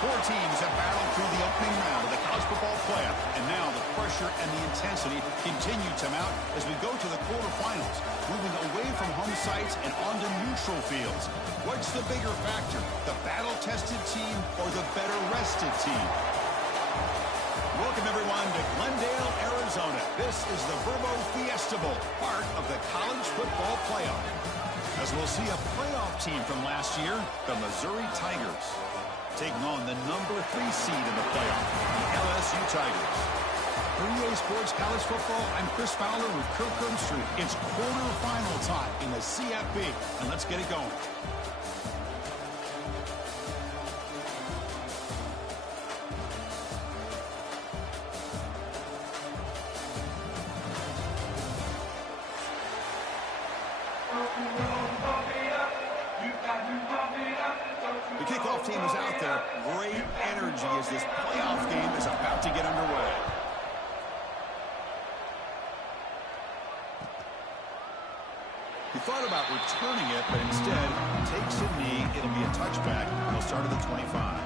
Four teams have battled through the opening round of the college football playoff, and now the pressure and the intensity continue to mount as we go to the quarterfinals, moving away from home sites and onto neutral fields. What's the bigger factor, the battle-tested team or the better-rested team? Welcome, everyone, to Glendale, Arizona. This is the Verbo Fiesta Bowl, part of the college football playoff. As we'll see a playoff team from last year, the Missouri Tigers, taking on the number 3 seed in the playoff, the LSU Tigers. For EA Sports College Football, I'm Chris Fowler with Kirk Herbstreit. It's quarterfinal time in the CFB, and let's get it going. The kickoff team is out there. Great energy as this playoff game is about to get underway. He thought about returning it, but instead takes a knee. It'll be a touchback. He'll start at the 25.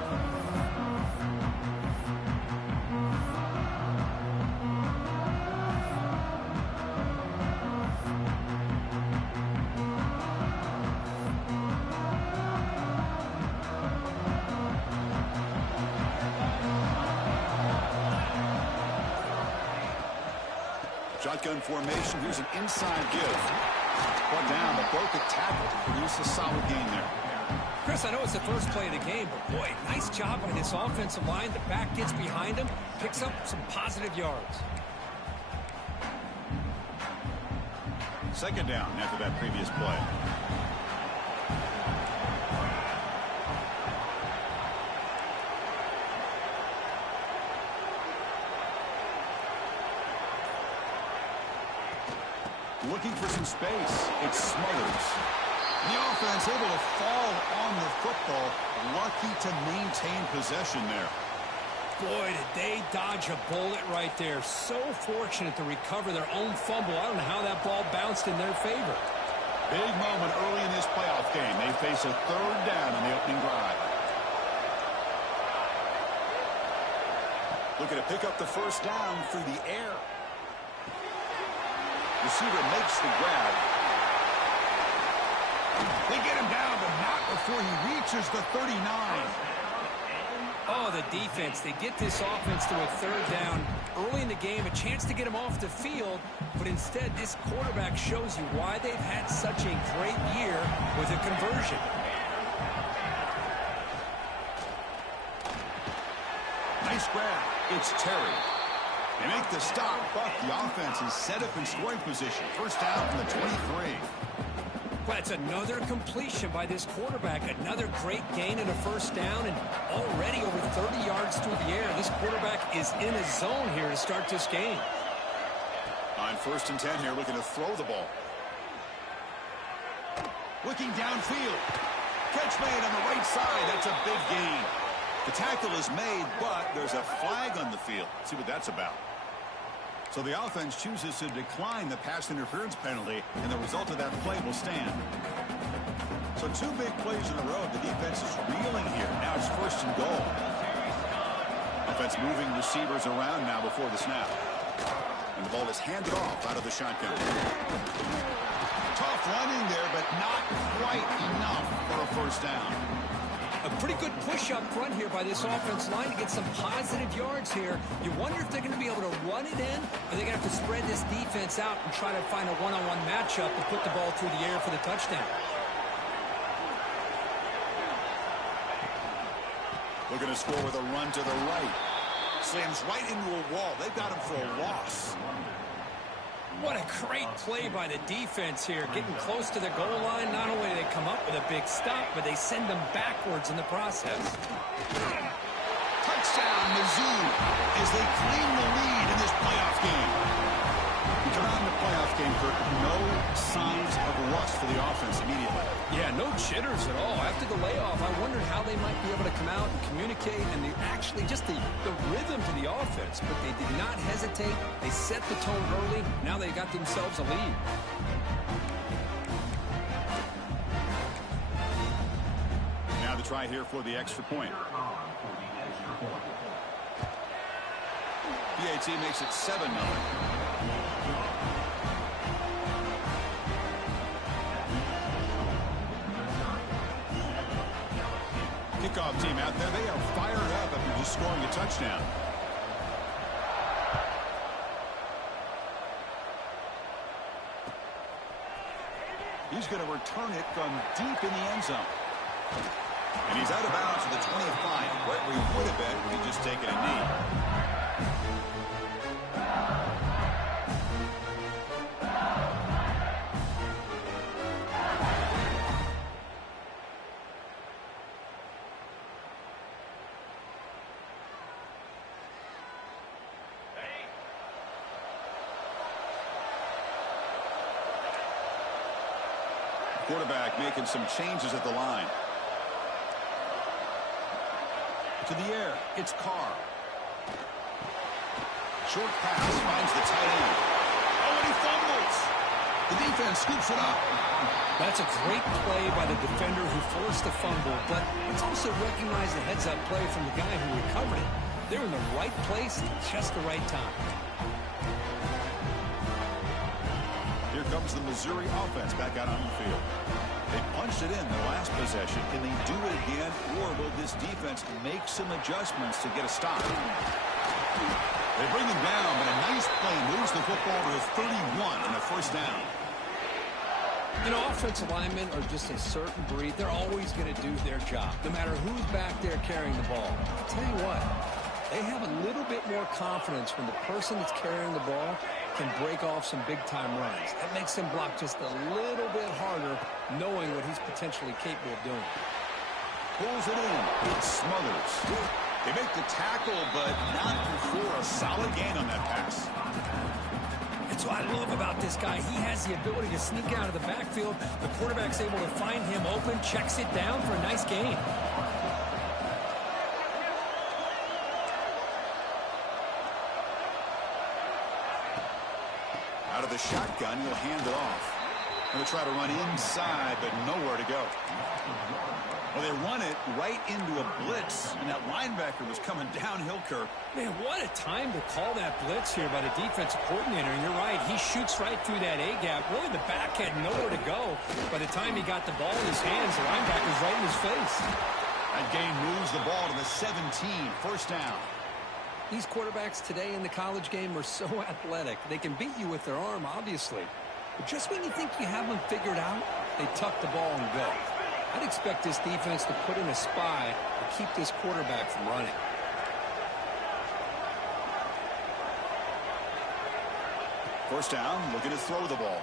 Shotgun formation. Here's an inside give. Brought down, but broke the tackle to produce a solid gain there. Chris, I know it's the first play of the game, but boy, nice job by this offensive line. The back gets behind him, picks up some positive yards. Second down after that previous play. Looking for some space. It smothers. The offense able to fall on the football. Lucky to maintain possession there. Boy, did they dodge a bullet right there. So fortunate to recover their own fumble. I don't know how that ball bounced in their favor. Big moment early in this playoff game. They face a third down in the opening drive. Looking to pick up the first down through the air. Receiver makes the grab. They get him down, but not before he reaches the 39. Oh, the defense. They get this offense to a third down early in the game, a chance to get him off the field, but instead this quarterback shows you why they've had such a great year with a conversion. Nice grab. It's Terry. They make the stop, but the offense is set up in scoring position. First down from the 23. Well, it's another completion by this quarterback. Another great gain in a first down, and already over 30 yards through the air. This quarterback is in a zone here to start this game. On 1st and 10 here, looking to throw the ball. Looking downfield. Catch made on the right side. That's a big gain. The tackle is made, but there's a flag on the field. Let's see what that's about. So the offense chooses to decline the pass interference penalty, and the result of that play will stand. So 2 big plays in a row. The defense is reeling here. Now it's 1st and goal. Offense moving receivers around now before the snap. And the ball is handed off out of the shotgun. Tough running there, but not quite enough for a first down. A pretty good push up front here by this offense line to get some positive yards here. You wonder if they're going to be able to run it in, or they're going to have to spread this defense out and try to find a one-on-one matchup to put the ball through the air for the touchdown. Looking to score with a run to the right. Slams right into a wall. They've got him for a loss. What a great play by the defense here. Getting close to the goal line. Not only do they come up with a big stop, but they send them backwards in the process. Touchdown, Mizzou, as they claim the lead in this playoff game. We come out in the playoff game, Kirk, no signs of rust for the offense immediately. Yeah, no jitters at all. After the layoff, I wondered how they might be able to come out and communicate, and actually just the rhythm to the offense. But they did not hesitate. They set the tone early. Now they got themselves a lead. Now the try here for the extra point. PAT makes it 7-0. Kickoff team out there. They are fired up after just scoring a touchdown. He's going to return it from deep in the end zone. And he's out of bounds at the 25, where he would have been if he'd just taken a knee. Quarterback making some changes at the line. To the air, it's Carr. Short pass finds the tight end. Oh, and he fumbles. The defense scoops it up. That's a great play by the defender who forced the fumble, but let's also recognize the heads-up play from the guy who recovered it. They're in the right place at just the right time. Here comes the Missouri offense back out on the field. They punched it in the last possession. Can they do it again, or will this defense make some adjustments to get a stop? They bring him down, but a nice play moves the football to 31 on a first down. You know, offensive linemen are just a certain breed. They're always going to do their job, no matter who's back there carrying the ball. I'll tell you what, they have a little bit more confidence when the person that's carrying the ball can break off some big-time runs. That makes them block just a little bit harder, knowing what he's potentially capable of doing. Pulls it in. It smothers. They make the tackle, but not before a solid gain on that pass. That's what I love about this guy. He has the ability to sneak out of the backfield. The quarterback's able to find him open, checks it down for a nice gain. Out of the shotgun, he'll hand it off. Going to try to run inside, but nowhere to go. Well, they run it right into a blitz, and that linebacker was coming downhill, Kirk. Man, what a time to call that blitz here by the defensive coordinator. And you're right, he shoots right through that A-gap. Really, the back had nowhere to go. By the time he got the ball in his hands, the linebacker's right in his face. That gain moves the ball to the 17, first down. These quarterbacks today in the college game are so athletic. They can beat you with their arm, obviously. But just when you think you have them figured out, they tuck the ball and go. I'd expect this defense to put in a spy to keep this quarterback from running. First down, looking to throw the ball.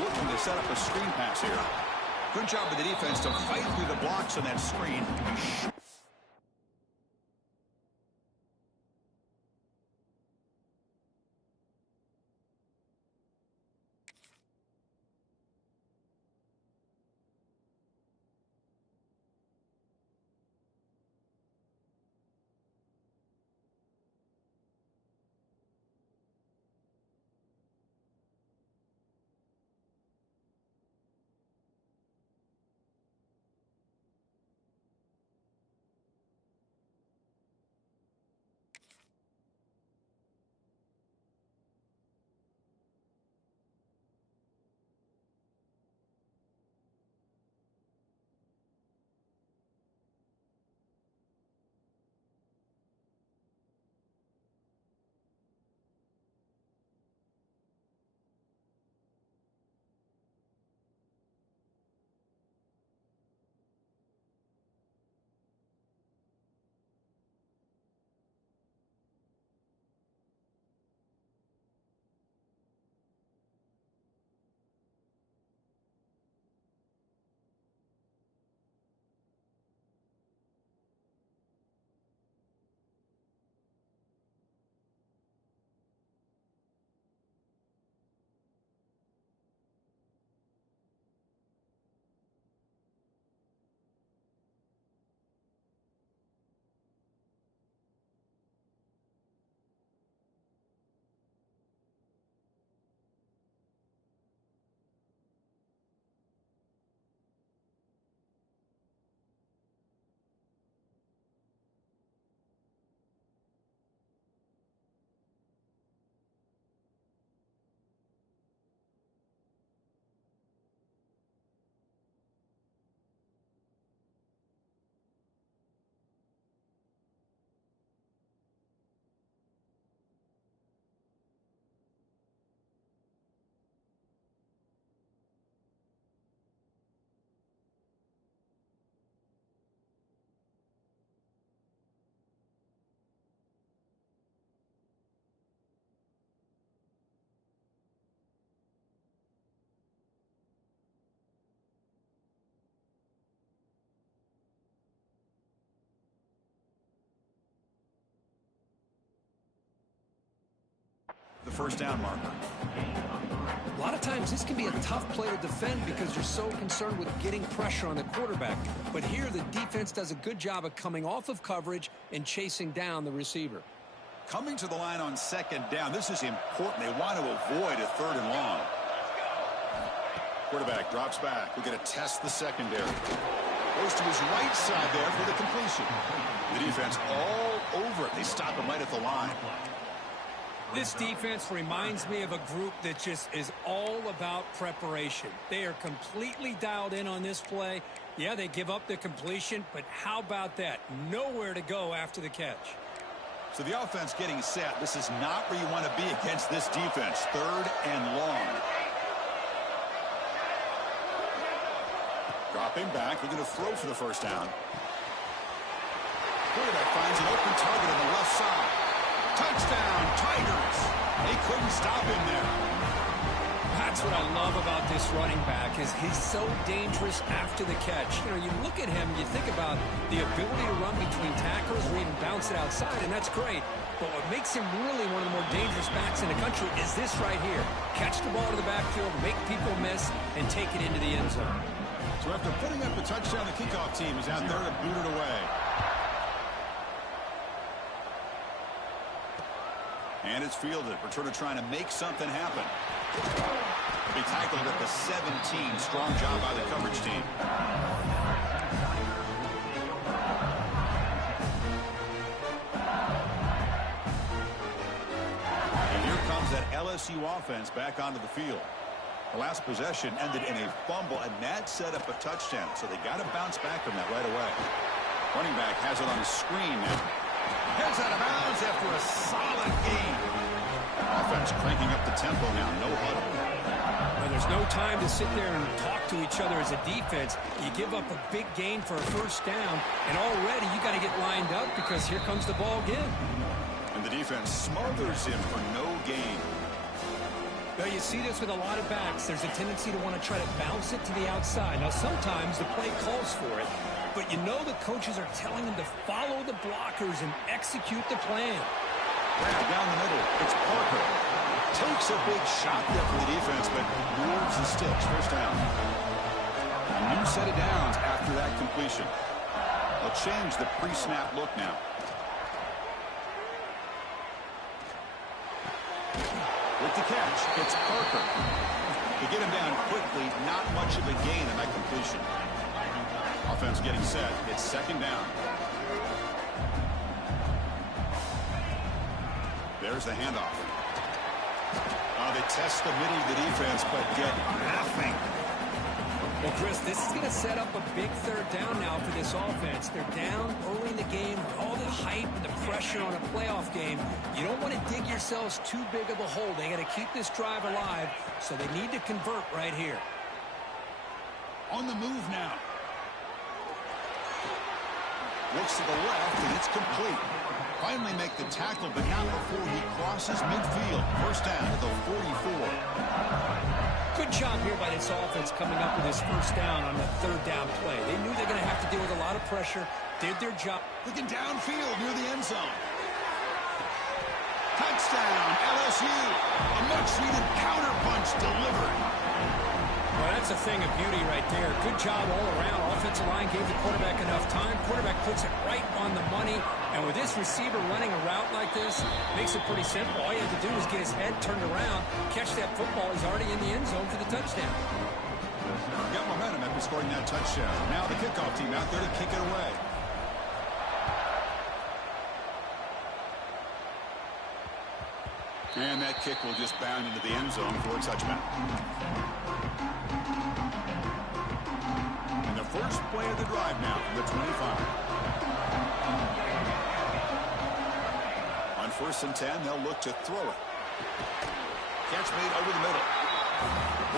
Looking to set up a screen pass here. Good job of the defense to fight through the blocks on that screen. first down marker. A lot of times this can be a tough play to defend because you're so concerned with getting pressure on the quarterback. But here the defense does a good job of coming off of coverage and chasing down the receiver. Coming to the line on second down, this is important. They want to avoid a third and long. Quarterback drops back. We're going to test the secondary. Goes to his right side there for the completion. The defense all over it. They stop him right at the line. This defense reminds me of a group that just is all about preparation. They are completely dialed in on this play. Yeah, they give up the completion, but how about that? Nowhere to go after the catch. So the offense getting set. This is not where you want to be against this defense. Third and long. Dropping back. We're going to throw for the first down. Quarterback finds an open target on the left side. Touchdown, Tigers. They couldn't stop him there. That's what I love about this running back is he's so dangerous after the catch. You know, you look at him, you think about the ability to run between tackles or even bounce it outside, and that's great. But what makes him really one of the more dangerous backs in the country is this right here. Catch the ball to the backfield, make people miss, and take it into the end zone. So after putting up a touchdown, the kickoff team is out there to boot it away. And it's fielded. Returner trying to make something happen. Be tackled at the 17. Strong job by the coverage team. And here comes that LSU offense back onto the field. The last possession ended in a fumble, and that set up a touchdown. So they got to bounce back from that right away. Running back has it on the screen now. Heads out of bounds after a solid game. Offense cranking up the tempo now. No huddle. Well, there's no time to sit there and talk to each other as a defense. You give up a big gain for a first down, and already you got to get lined up because here comes the ball again. And the defense smothers him for no gain. Now, you see this with a lot of backs. There's a tendency to want to try to bounce it to the outside. Now, sometimes the play calls for it, but you know the coaches are telling them to follow the blockers and execute the plan. Grab down the middle. It's Parker. Takes a big shot there for the defense, but moves the sticks. First down. A new set of downs after that completion. They'll change the pre-snap look now. With the catch, it's Parker. To get him down quickly, not much of a gain in that completion. Offense getting set. It's second down. There's the handoff. They test the middle of the defense, but get nothing. Well, Chris, this is going to set up a big third down now for this offense. They're down early in the game. All the hype and the pressure on a playoff game. You don't want to dig yourselves too big of a hole. They got to keep this drive alive, so they need to convert right here. On the move now. Looks to the left, and it's complete. Finally make the tackle, but not before he crosses midfield. First down at the 44. Good job here by this offense coming up with his first down on the third down play. They knew they're going to have to deal with a lot of pressure. Did their job. Looking downfield near the end zone. Touchdown, LSU. A much-needed counter punch delivered. Well, that's a thing of beauty right there. Good job all around. Offensive line gave the quarterback enough time. Quarterback puts it right on the money. And with this receiver running a route like this, makes it pretty simple. All you have to do is get his head turned around, catch that football. He's already in the end zone for the touchdown. Got momentum after scoring that touchdown. Now the kickoff team out there to kick it away. And that kick will just bound into the end zone for a touchback. And the first play of the drive now from the 25. On 1st and 10, they'll look to throw it. Catch made over the middle.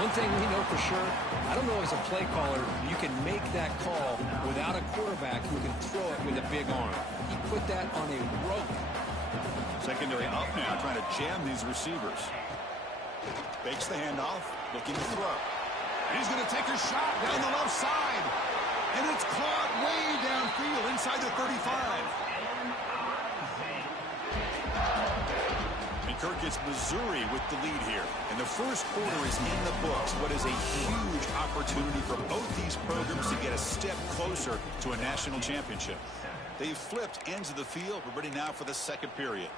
One thing we know for sure, I don't know as a play caller, you can make that call without a quarterback who can throw it with a big arm. He put that on a rope. Secondary up now, trying to jam these receivers. Fakes the handoff, looking to throw. And he's going to take a shot down the left side. And it's caught way downfield inside the 35. And And Kirk, it's Missouri with the lead here. And the first quarter is in the books. What is a huge opportunity for both these programs to get a step closer to a national championship. They've flipped ends of the field. We're ready now for the second period.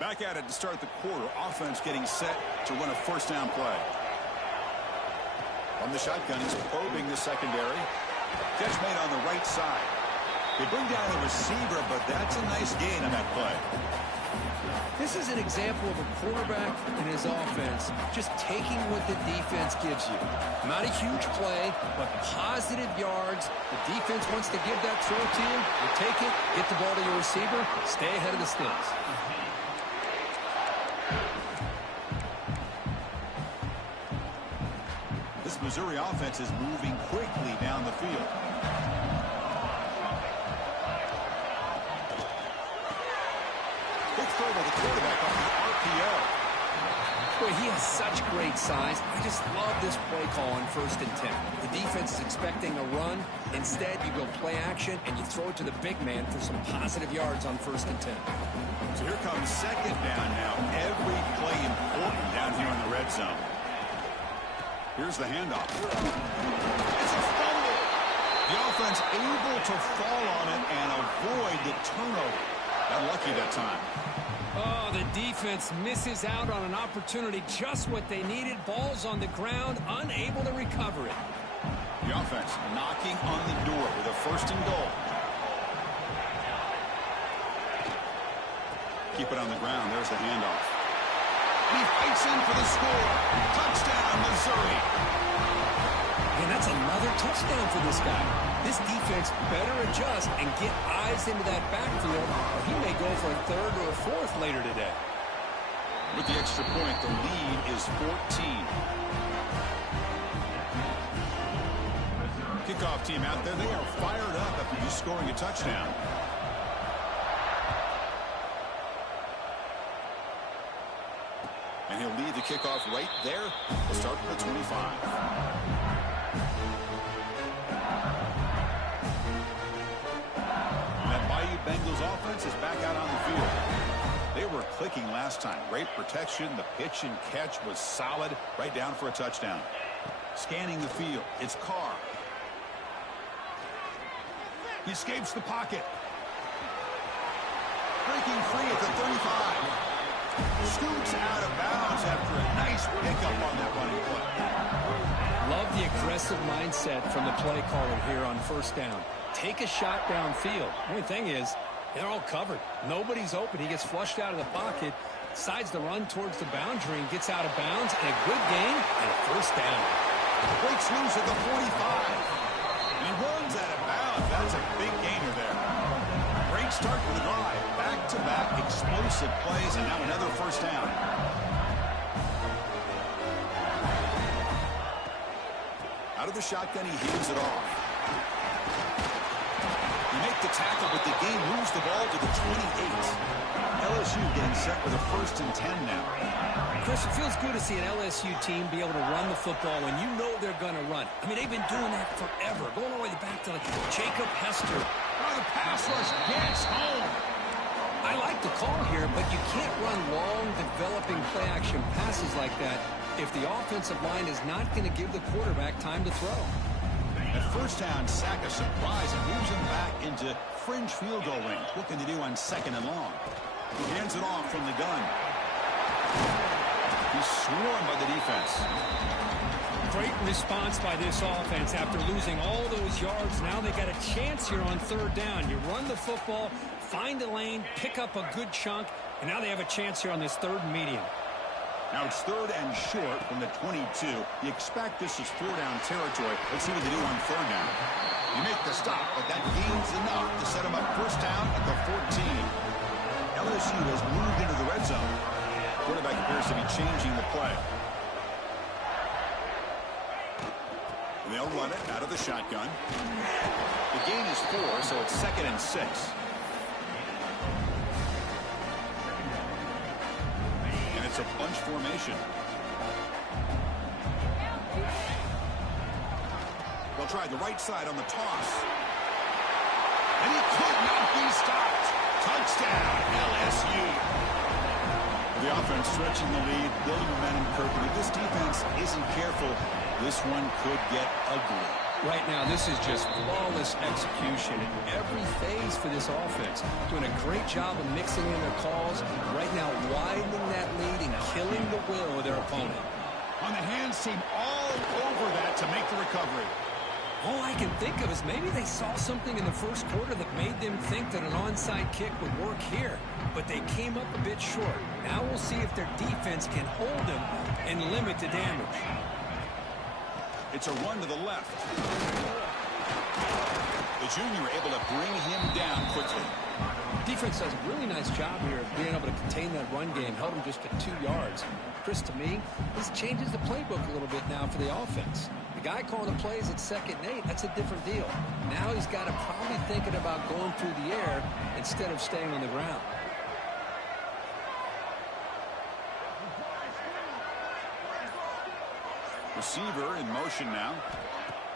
Back at it to start the quarter. Offense getting set to run a first down play. On the shotgun, he's probing the secondary. Catch made on the right side. They bring down the receiver, but that's a nice gain on that play. This is an example of a quarterback and his offense just taking what the defense gives you. Not a huge play, but positive yards. The defense wants to give that throw to you. You take it, get the ball to your receiver, stay ahead of the sticks. This Missouri offense is moving quickly down the field. Quick throw by the quarterback on the RPO. Boy, he has such great size. I just love this play call on 1st and 10. The defense is expecting a run. Instead, you go play action, and you throw it to the big man for some positive yards on 1st and 10. So here comes second down now. Every play important down here in the red zone. Here's the handoff. It's a fumble. The offense able to fall on it and avoid the turnover. Got lucky that time. Oh, the defense misses out on an opportunity. Just what they needed. Ball's on the ground, unable to recover it. The offense knocking on the door with a 1st and goal. Keep it on the ground. There's the handoff. And he fights in for the score. Touchdown, Missouri. And that's another touchdown for this guy. This defense better adjust and get eyes into that backfield, or he may go for a 3rd or a 4th later today. With the extra point, the lead is 14. Kickoff team out there. They are fired up after just scoring a touchdown. And he'll lead the kickoff right there. We'll start at the 25. And that Bayou Bengals offense is back out on the field. They were clicking last time. Great protection. The pitch and catch was solid. Right down for a touchdown. Scanning the field. It's Carr. He escapes the pocket. Breaking free at the 35. Scoots out of bounds after a nice pickup on that running play. Love the aggressive mindset from the play caller here on 1st down. Take a shot downfield. The only thing is, they're all covered. Nobody's open. He gets flushed out of the pocket, decides to run towards the boundary and gets out of bounds. And a good gain and a 1st down. Breaks loose at the 45. And he runs out of bounds. That's a big gainer there. Great start for the drive. Back-to-back explosive plays, and now another 1st down. Out of the shotgun, he heaves it off. You make the tackle, but the game moves the ball to the 28. LSU getting set with a 1st and 10 now. Chris, it feels good to see an LSU team be able to run the football when you know they're going to run. I mean, they've been doing that forever, going all the way back to like Jacob Hester. Oh, the pass rush gets home. I like the call here, but you can't run long, developing play-action passes like that if the offensive line is not going to give the quarterback time to throw. At 1st down, sack a surprise and moves him back into fringe field goal range. What can they do on 2nd and long? He hands it off from the gun. He's swarmed by the defense. Great response by this offense after losing all those yards. Now they got a chance here on 3rd down. You run the football, find a lane, pick up a good chunk, and now they have a chance here on this 3rd and medium. Now it's 3rd and short from the 22. You expect this is 4-down territory. Let's see what they do on 3rd down. You make the stop, but that gains enough to set them up 1st down at the 14. LSU has moved into the red zone. Quarterback appears to be changing the play. They'll run it out of the shotgun. The gain is 4, so it's 2nd and 6. And it's a bunch formation. They'll try the right side on the toss. And he could not be stopped. Touchdown, LSU. The offense stretching the lead, building momentum quickly. If this defense isn't careful, this one could get ugly. Right now, this is just flawless execution in every phase for this offense. Doing a great job of mixing in their calls. Right now, widening that lead and killing the will of their opponent. On the hands team all over that to make the recovery. All I can think of is maybe they saw something in the first quarter that made them think that an onside kick would work here. But they came up a bit short. Now we'll see if their defense can hold them and limit the damage. It's a run to the left. The junior able to bring him down quickly. Defense does a really nice job here of being able to contain that run game, held him just at 2 yards. Chris, to me, this changes the playbook a little bit now for the offense. The guy calling the plays at 2nd and 8, that's a different deal. Now he's got to probably thinking about going through the air instead of staying on the ground. Receiver in motion now.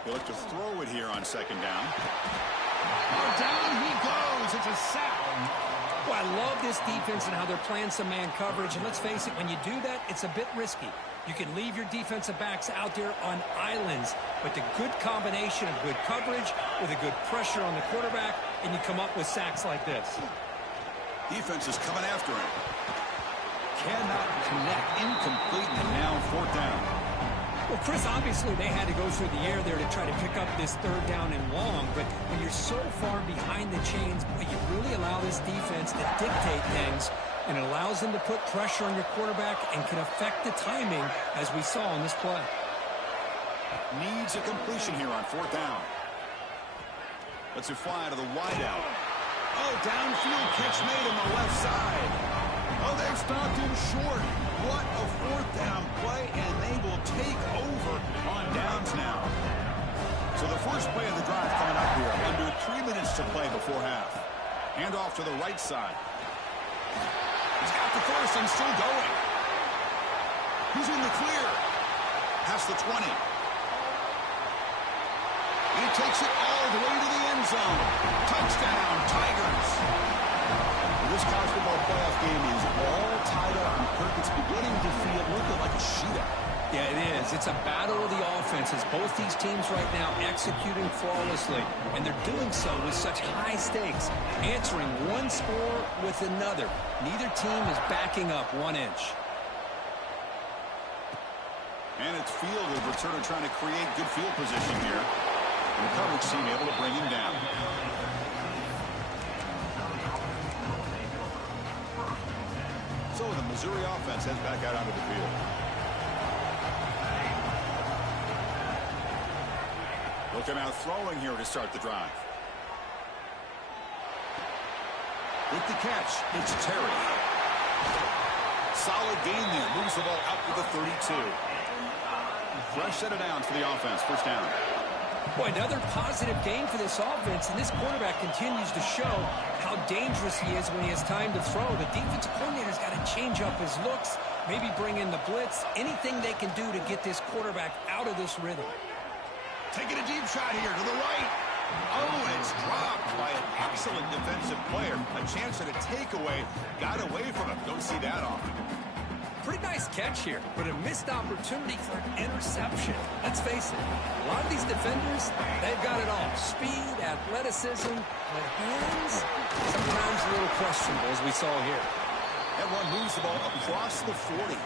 He'll look to throw it here on 2nd down. Oh, down he goes. It's a sack. Well, I love this defense and how they're playing some man coverage. And let's face it, when you do that, it's a bit risky. You can leave your defensive backs out there on islands, but the good combination of good coverage with a good pressure on the quarterback, and you come up with sacks like this. Defense is coming after him. Cannot connect. Incomplete, and now 4th down. Well, Chris, obviously they had to go through the air there to try to pick up this 3rd down and long, but when you're so far behind the chains, you really allow this defense to dictate things, and it allows them to put pressure on your quarterback and can affect the timing, as we saw on this play. Needs a completion here on 4th down. Lets it fly to the wideout. Oh, downfield catch made on the left side. Oh, they've stopped him short. What a 4th down play, and they will take over on downs now. So the first play of the drive coming up here. Under 3 minutes to play before half. Hand off to the right side. He's got the first and still going. He's in the clear. Past the 20. He takes it all the way to the end zone. Touchdown, Tigers. This college football playoff game is all tied up, and Kirk, it's beginning to feel looking like a shootout. Yeah, it is. It's a battle of the offenses. Both these teams right now executing flawlessly, and they're doing so with such high stakes, answering one score with another. Neither team is backing up 1 inch. And it's field with returner trying to create good field position here. And the coverage team able to bring him down. So the Missouri offense heads back out onto the field. Look at out throwing here to start the drive. With the catch, it's Terry. Solid gain there. Moves the ball up to the 32. Fresh set of downs for the offense. 1st down. Boy, another positive game for this offense, and this quarterback continues to show how dangerous he is when he has time to throw. The defensive coordinator's got to change up his looks, maybe bring in the blitz, anything they can do to get this quarterback out of this rhythm. Taking a deep shot here to the right. Oh, it's dropped by an excellent defensive player. A chance at a takeaway. Got away from him. Don't see that often. Pretty nice catch here, but a missed opportunity for an interception. Let's face it, a lot of these defenders, they've got it all. Speed, athleticism, but hands, sometimes a little questionable, as we saw here. That one moves the ball across the 40.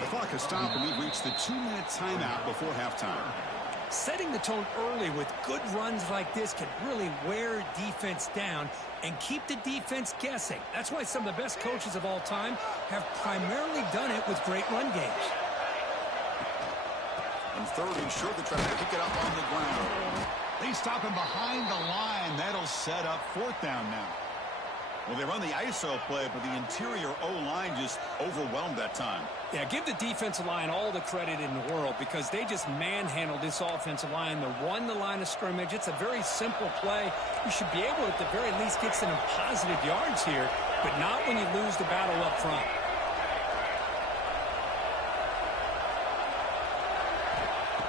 The clock has stopped, and we've reached the 2-minute timeout before halftime. Setting the tone early with good runs like this can really wear defense down and keep the defense guessing. That's why some of the best coaches of all time have primarily done it with great run games. And 3rd and short, they try to pick it up on the ground. They stop him behind the line. That'll set up 4th down now. Well, they run the ISO play, but the interior O-line just overwhelmed that time. Yeah, give the defensive line all the credit in the world because they just manhandled this offensive line. They won the line of scrimmage. It's a very simple play. You should be able, at the very least, get some positive yards here, but not when you lose the battle up front.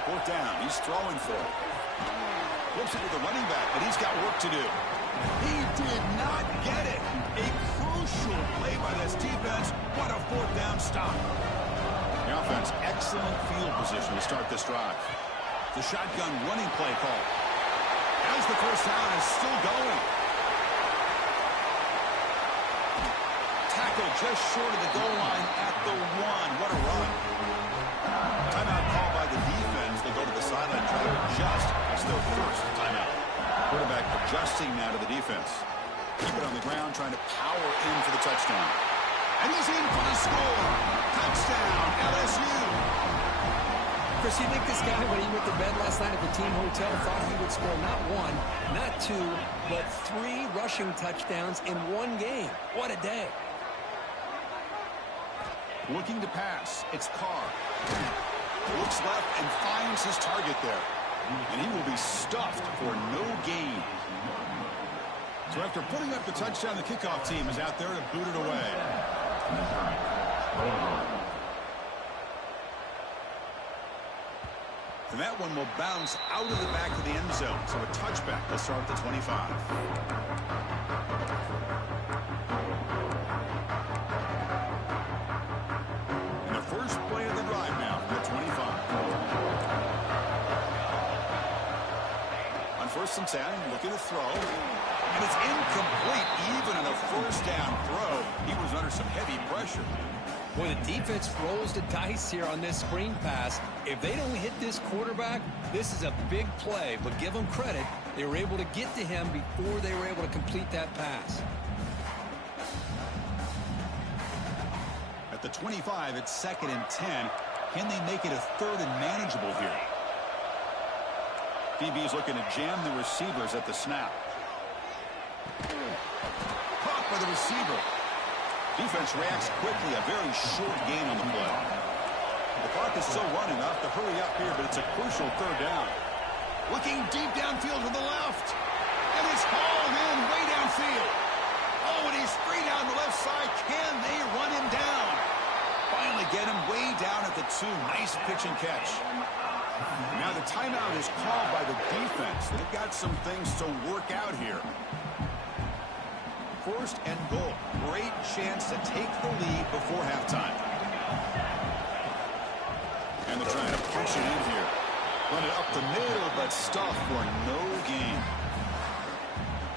Fourth down. He's throwing for it. Flips it to the running back, but he's got work to do. He did not get it. A crucial play by this defense. What a fourth down stop. The offense, excellent field position to start this drive. The shotgun running play call. As the first down is still going. Tackle just short of the goal line at the 1. What a run. Timeout call by the defense. They go to the sideline, try to adjust. It's their first timeout. Quarterback adjusting now to the defense. Keep it on the ground, trying to power in for the touchdown. And he's in for the score. Touchdown, LSU. Chris, you think this guy, when he went to bed last night at the team hotel, thought he would score not 1, not 2, but 3 rushing touchdowns in one game? What a day. Looking to pass. It's Carr. Looks left and finds his target there. And he will be stuffed for no gain. So after putting up the touchdown, the kickoff team is out there to boot it away. And that one will bounce out of the back of the end zone. So a touchback. They'll start at the 25. And the first play of the drive now from the 25. On 1st and 10, looking to throw. And it's incomplete. Even in a first down throw, he was under some heavy pressure. Boy, the defense rolls the dice here on this screen pass. If they don't hit this quarterback, this is a big play. But give them credit. They were able to get to him before they were able to complete that pass. At the 25, it's 2nd and 10. Can they make it a 3rd and manageable here? DB is looking to jam the receivers at the snap. Caught by the receiver. Defense reacts quickly. A very short gain on the play. The clock is still running. Off to hurry up here, but it's a crucial 3rd down. Looking deep downfield to the left. And it's hauled in way downfield. Oh, and he's free down the left side. Can they run him down? Finally get him way down at the 2. Nice pitch and catch. Now the timeout is called by the defense. They've got some things to work out here. 1st and goal. Great chance to take the lead before halftime. And they're trying to punch it in here. Run it up the middle, but stuffed for no gain.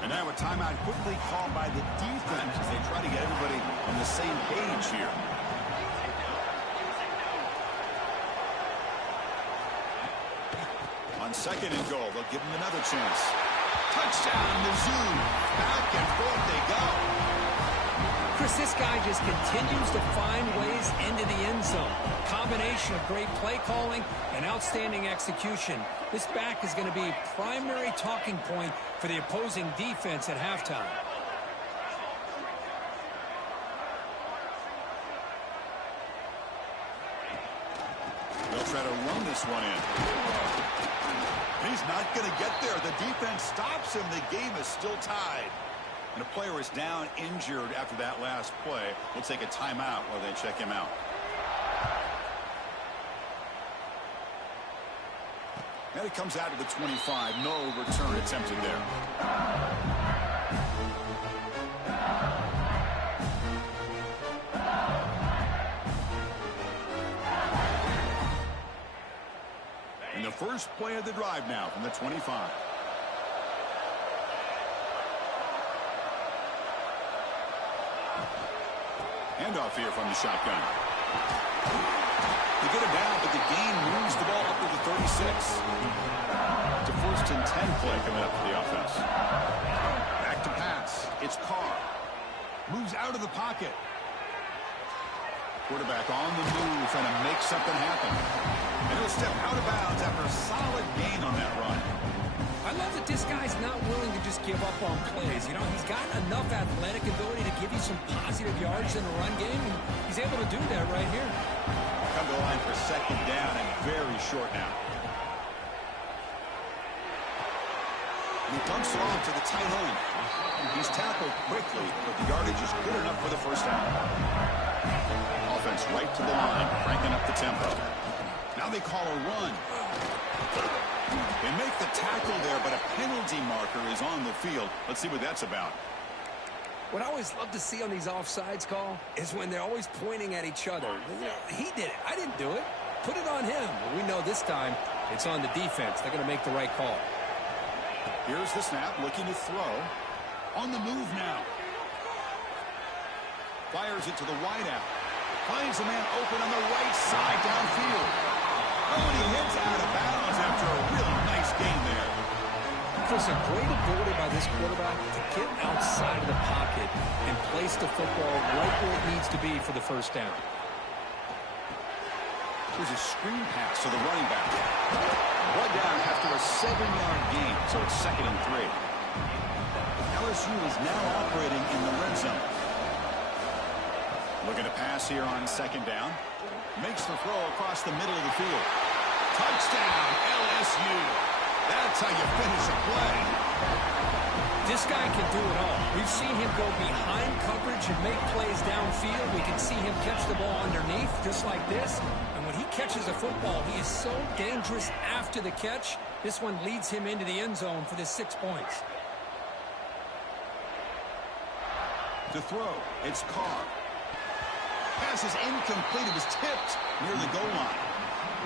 And now a timeout quickly called by the defense as they try to get everybody on the same page here. On 2nd and goal, they'll give him another chance. Touchdown, Mizzou. Back and forth they go. Chris, this guy just continues to find ways into the end zone. Combination of great play calling and outstanding execution. This back is going to be primary talking point for the opposing defense at halftime. They'll try to run this one in. He's not going to get there. The defense stops him. The game is still tied. And a player is down injured after that last play. We'll take a timeout while they check him out. And it comes out to the 25. No return attempted there. And the first play of the drive now from the 25. Handoff here from the shotgun. They get it down, but the gain moves the ball up to the 36. It's a 1st and 10 play coming up for the offense. Back to pass. It's Carr. Moves out of the pocket. Quarterback on the move, trying to make something happen. And he'll step out of bounds after a solid gain on that run. I love that this guy's not willing to just give up on plays. You know, he's got enough athletic ability to give you some positive yards in the run game, and he's able to do that right here. Come to the line for 2nd down and very short now. And he dumps it off to the tight end. He's tackled quickly, but the yardage is good enough for the first down. Offense right to the line, cranking up the tempo. Now they call a run. They make the tackle there, but a penalty marker is on the field. Let's see what that's about. What I always love to see on these offsides call is when they're always pointing at each other. You know, he did it. I didn't do it. Put it on him. Well, we know this time it's on the defense. They're going to make the right call. Here's the snap, looking to throw. On the move now. Fires it to the wideout. Finds a man open on the right side downfield. Oh, and he hits out of bounds after a really nice gain there. There's a great ability by this quarterback to get outside of the pocket and place the football right where it needs to be for the first down. There's a screen pass to the running back. Brought down after a 7-yard gain, so it's 2nd and 3. LSU is now operating in the red zone. Looking to pass here on 2nd down. Makes the throw across the middle of the field. Touchdown, LSU. That's how you finish a play. This guy can do it all. We've seen him go behind coverage and make plays downfield. We can see him catch the ball underneath just like this. And when he catches a football, he is so dangerous after the catch. This one leads him into the end zone for the 6 points. To throw, it's Carr. Pass is incomplete. It was tipped near the goal line.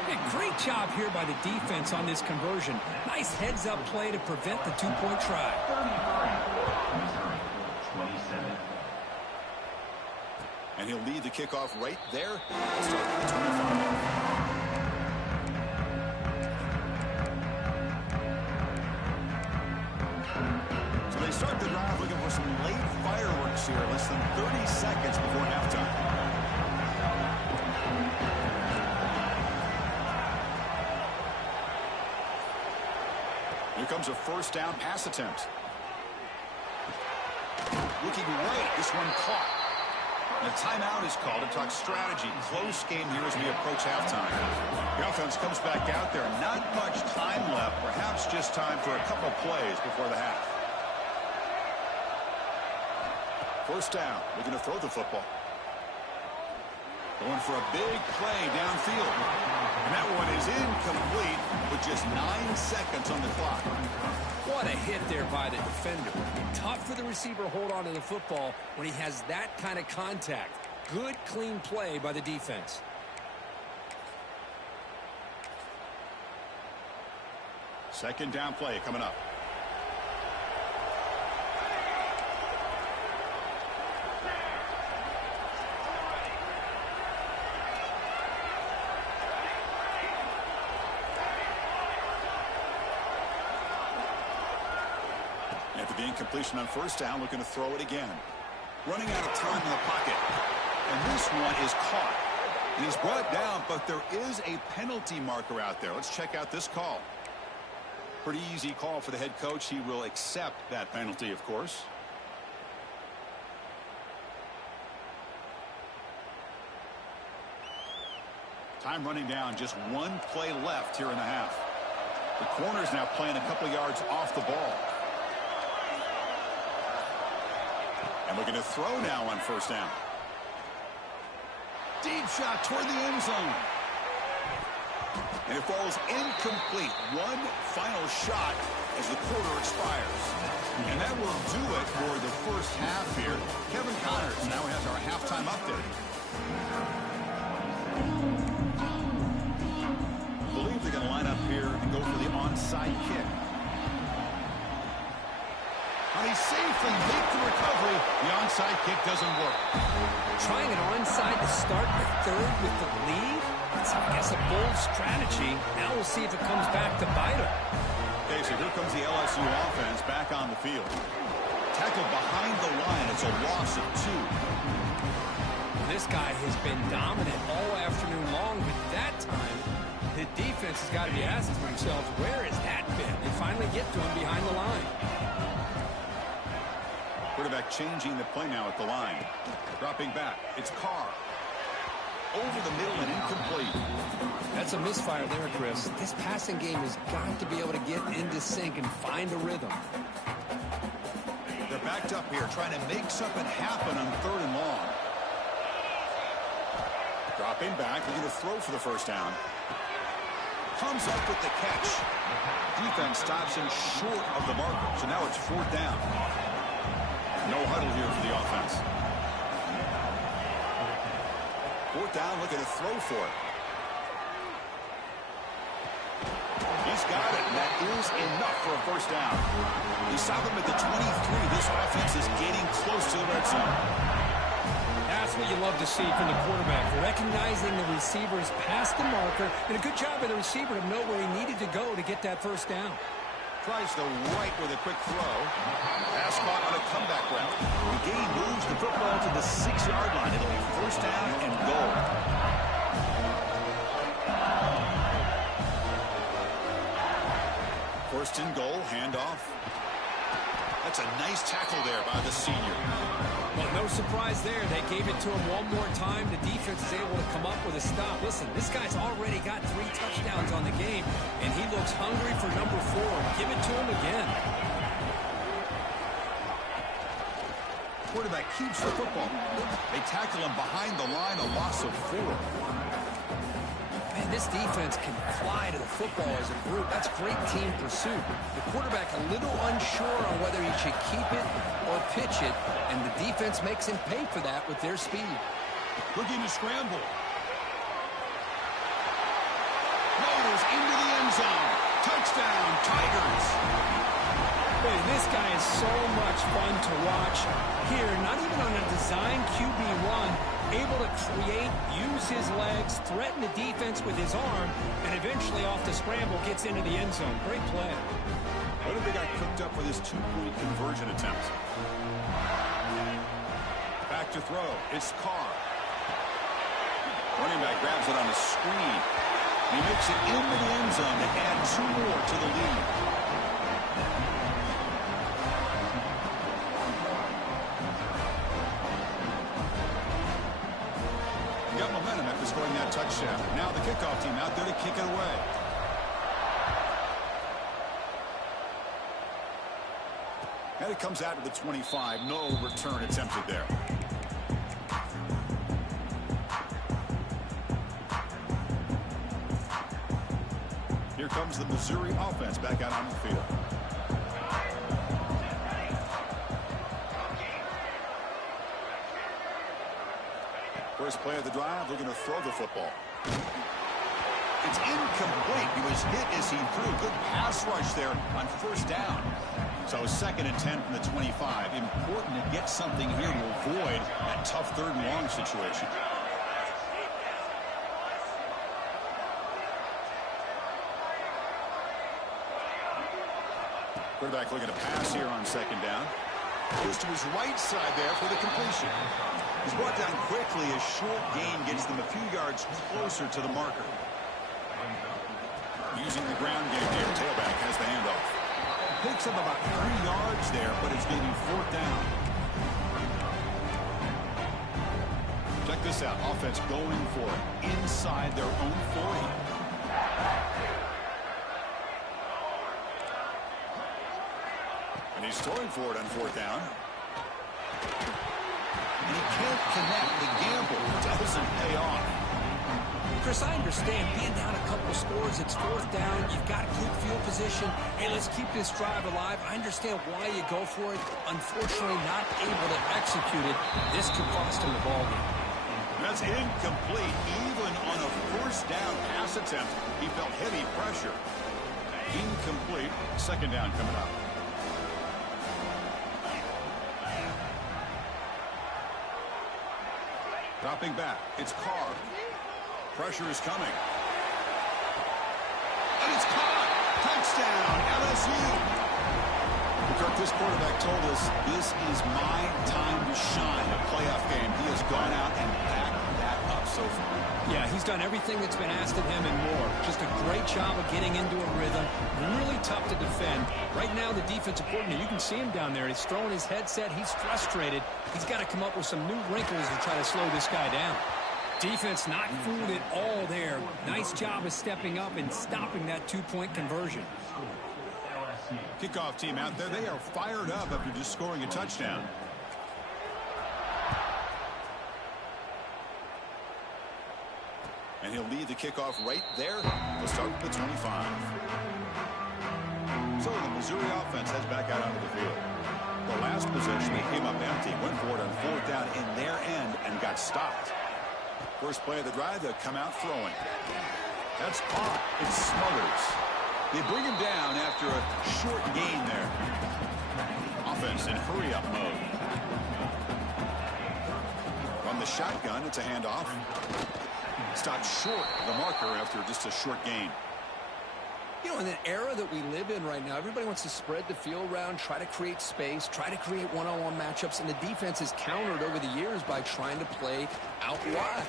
Hey, great job here by the defense on this conversion. Nice heads-up play to prevent the 2-point try. And he'll lead the kickoff right there. We'll start at the 25. So they start the drive looking for some late fireworks here. Less than 30 seconds before halftime. Here comes a 1st down pass attempt. Looking right, this one caught. And a timeout is called to talk strategy. Close game here as we approach halftime. The offense comes back out there. Not much time left. Perhaps just time for a couple plays before the half. 1st down. Looking to throw the football. Going for a big play downfield. And that one is incomplete with just 9 seconds on the clock. What a hit there by the defender. Tough for the receiver to hold on to the football when he has that kind of contact. Good, clean play by the defense. Second down play coming up. After the incompletion on 1st down, looking to throw it again. Running out of time in the pocket. And this one is caught. And he's brought down, but there is a penalty marker out there. Let's check out this call. Pretty easy call for the head coach. He will accept that penalty, of course. Time running down. Just 1 play left here in the half. The corner's now playing a couple yards off the ball. And looking to throw now on 1st down. Deep shot toward the end zone. And it falls incomplete. One final shot as the quarter expires. And that will do it for the first half here. Kevin Connors now has our halftime update. I believe they're going to line up here and go for the onside kick. And he safely makes the recovery. The onside kick doesn't work. Trying an onside to start the 3rd with the lead? That's, I guess, a bold strategy. Now we'll see if it comes back to bite him. Okay, so here comes the LSU offense back on the field. Tackled behind the line. It's a loss of 2. This guy has been dominant all afternoon long, but that time, the defense has got to be asking themselves, where has that been? They finally get to him behind the line. Quarterback changing the play now at the line. Dropping back. It's Carr. Over the middle and incomplete. That's a misfire there, Chris. This passing game has got to be able to get into sync and find a rhythm. They're backed up here trying to make something happen on 3rd and long. Dropping back, looking to throw for the 1st down. Comes up with the catch. Defense stops him short of the marker, so now it's 4th down. No huddle here for the offense. 4th down, looking to throw for it. He's got it, and that is enough for a 1st down. He stopped him at the 23. This offense is getting close to the red zone. That's what you love to see from the quarterback. Recognizing the receiver's past the marker, and a good job by the receiver to know where he needed to go to get that 1st down. Tries the right with a quick throw. Pass caught on a comeback route. The game moves the football to the 6-yard line. It'll be 1st down and goal. 1st and goal, handoff. That's a nice tackle there by the senior. Well, no surprise there. They gave it to him one more time. The defense is able to come up with a stop. Listen, this guy's already got 3 touchdowns on the game, and he looks hungry for number 4. Give it to him again. Quarterback keeps the football. They tackle him behind the line, a loss of 4. Man, this defense can fly to the football as a group. That's great team pursuit. The quarterback a little unsure on whether he should keep it or pitch it, and the defense makes him pay for that with their speed. Looking to scramble. Rolls into the end zone. Touchdown, Tigers. Boy, this guy is so much fun to watch. Here, not even on a design QB run, able to create, use his legs, threaten the defense with his arm, and eventually off the scramble gets into the end zone. Great play. What if they got cooked up with his 2-point conversion attempt? Back to throw. It's Carr. Running back grabs it on a screen. He makes it into the end zone to add 2 more to the lead. Got momentum after scoring that touchdown. Now the kickoff team out there to kick it away. And it comes out to the 25. No return attempted there. Here comes the Missouri offense back out on the field. First play of the drive, looking to throw the football. It's incomplete. He was hit as he threw. Good pass rush there on 1st down. So 2nd and 10 from the 25. Important to get something here to avoid that tough 3rd and long situation. Quarterback looking to pass here on 2nd down. Goes to his right side there for the completion. He's brought down quickly. A short gain gets them a few yards closer to the marker. Using the ground game here, tailback has the handoff. Picks up about 3 yards there, but it's going to be 4th down. Check this out. Offense going for it inside their own 40. And he's throwing for it on 4th down. And he can't connect. The gamble doesn't pay off. Chris, I understand being down a couple scores, it's 4th down, you've got good field position. Hey, let's keep this drive alive. I understand why you go for it. Unfortunately, not able to execute it. This could cost him the ball game. That's incomplete. Even on a 1st down pass attempt, he felt heavy pressure. Incomplete. 2nd down coming up. Dropping back. It's Carr. Pressure is coming. And it's caught. Touchdown, LSU. Kirk, this quarterback told us this is my time to shine. A playoff game. He has gone out and backed that up so far. Yeah, he's done everything that's been asked of him and more. Just a great job of getting into a rhythm. Really tough to defend. Right now, the defensive coordinator, you can see him down there. He's throwing his headset. He's frustrated. He's got to come up with some new wrinkles to try to slow this guy down. Defense not fooled at all there. Nice job of stepping up and stopping that 2-point conversion. Kickoff team out there. They are fired up after just scoring a touchdown. And he'll lead the kickoff right there. We'll start with the 25. So the Missouri offense heads back out onto the field. The last possession, they came up empty, went for it on 4th down in their end and got stopped. First play of the drive, they'll come out throwing. That's caught. It's Smothers. They bring him down after a short gain there. Offense in hurry-up mode. From the shotgun, it's a handoff. Stopped short of the marker after just a short gain. You know, in the era that we live in right now, everybody wants to spread the field around, try to create space, try to create one-on-one matchups, and the defense has countered over the years by trying to play out wide.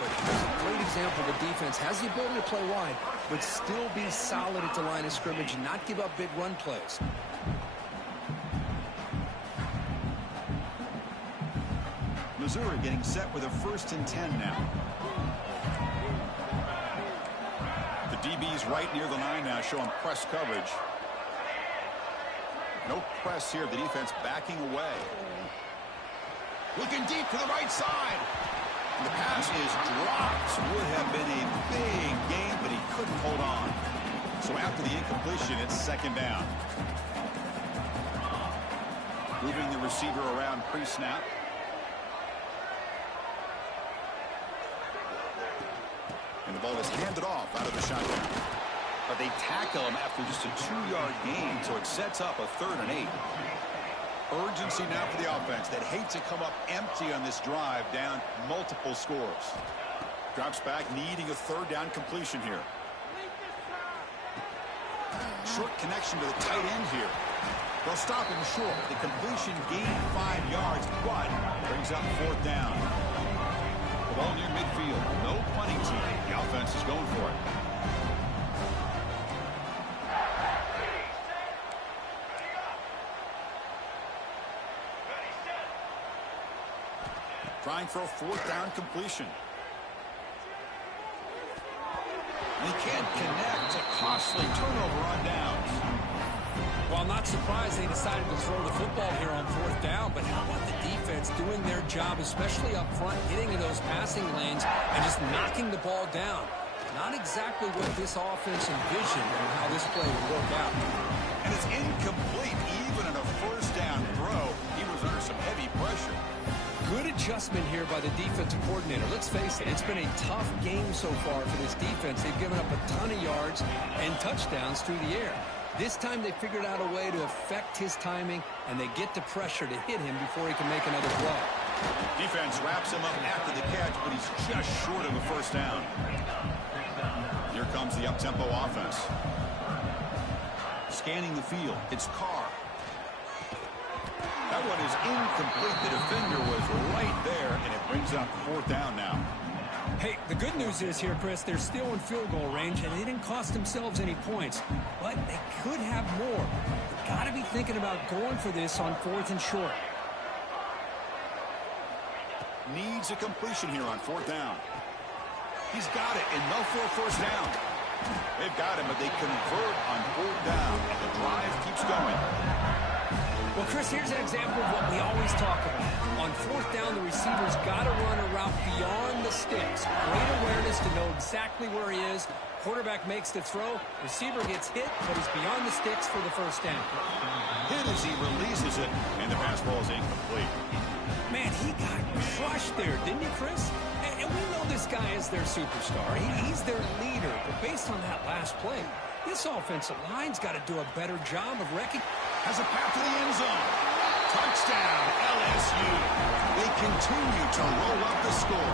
But here's a great example. The defense has the ability to play wide, but still be solid at the line of scrimmage and not give up big run plays. Missouri getting set with a 1st and 10 now. DB's right near the line now, showing press coverage. No press here. The defense backing away. Looking deep to the right side. And the pass is dropped. Would have been a big gain, but he couldn't hold on. So after the incompletion, it's 2nd down. Moving the receiver around pre-snap. And the ball is handed off out of the shotgun. But they tackle him after just a 2-yard gain, so it sets up a 3rd and 8. Urgency now for the offense that hates to come up empty on this drive, down multiple scores. Drops back, needing a 3rd down completion here. Short connection to the tight end here. They'll stop him short. The completion gained 5 yards, but brings up 4th down. The ball near midfield. No punting team. The offense is going for it. Trying for a 4th down completion. And he can't connect. A costly turnover on downs. Well, I'm not surprised they decided to throw the football here on 4th down, but how about the defense doing their job, especially up front, hitting in those passing lanes and just knocking the ball down? Not exactly what this offense envisioned and how this play would work out. And it's incomplete. Even in a 1st down throw, he was under some heavy pressure. Good adjustment here by the defensive coordinator. Let's face it, it's been a tough game so far for this defense. They've given up a ton of yards and touchdowns through the air. This time they figured out a way to affect his timing, and they get the pressure to hit him before he can make another play. Defense wraps him up after the catch, but he's just short of a 1st down. Here comes the up-tempo offense. Scanning the field, it's Carr. That one is incomplete. The defender was right there, and it brings up 4th down now. Hey, the good news is here, Chris, they're still in field goal range, and they didn't cost themselves any points. But they could have more. They've got to be thinking about going for this on 4th and short. Needs a completion here on 4th down. He's got it, and no for a 1st down. They've got him, but they convert on 4th down, and the drive keeps going. Well, Chris, here's an example of what we always talk about. On 4th down, the receiver's got to run a route beyond the sticks. Great awareness to know exactly where he is. Quarterback makes the throw. Receiver gets hit, but he's beyond the sticks for the 1st down. Hit as he releases it, and the pass ball is incomplete. Man, he got crushed there, didn't you, Chris? And we know this guy is their superstar. He's their leader. But based on that last play, this offensive line's got to do a better job of recognizing. Has a path to the end zone. Touchdown, LSU. They continue to roll up the score.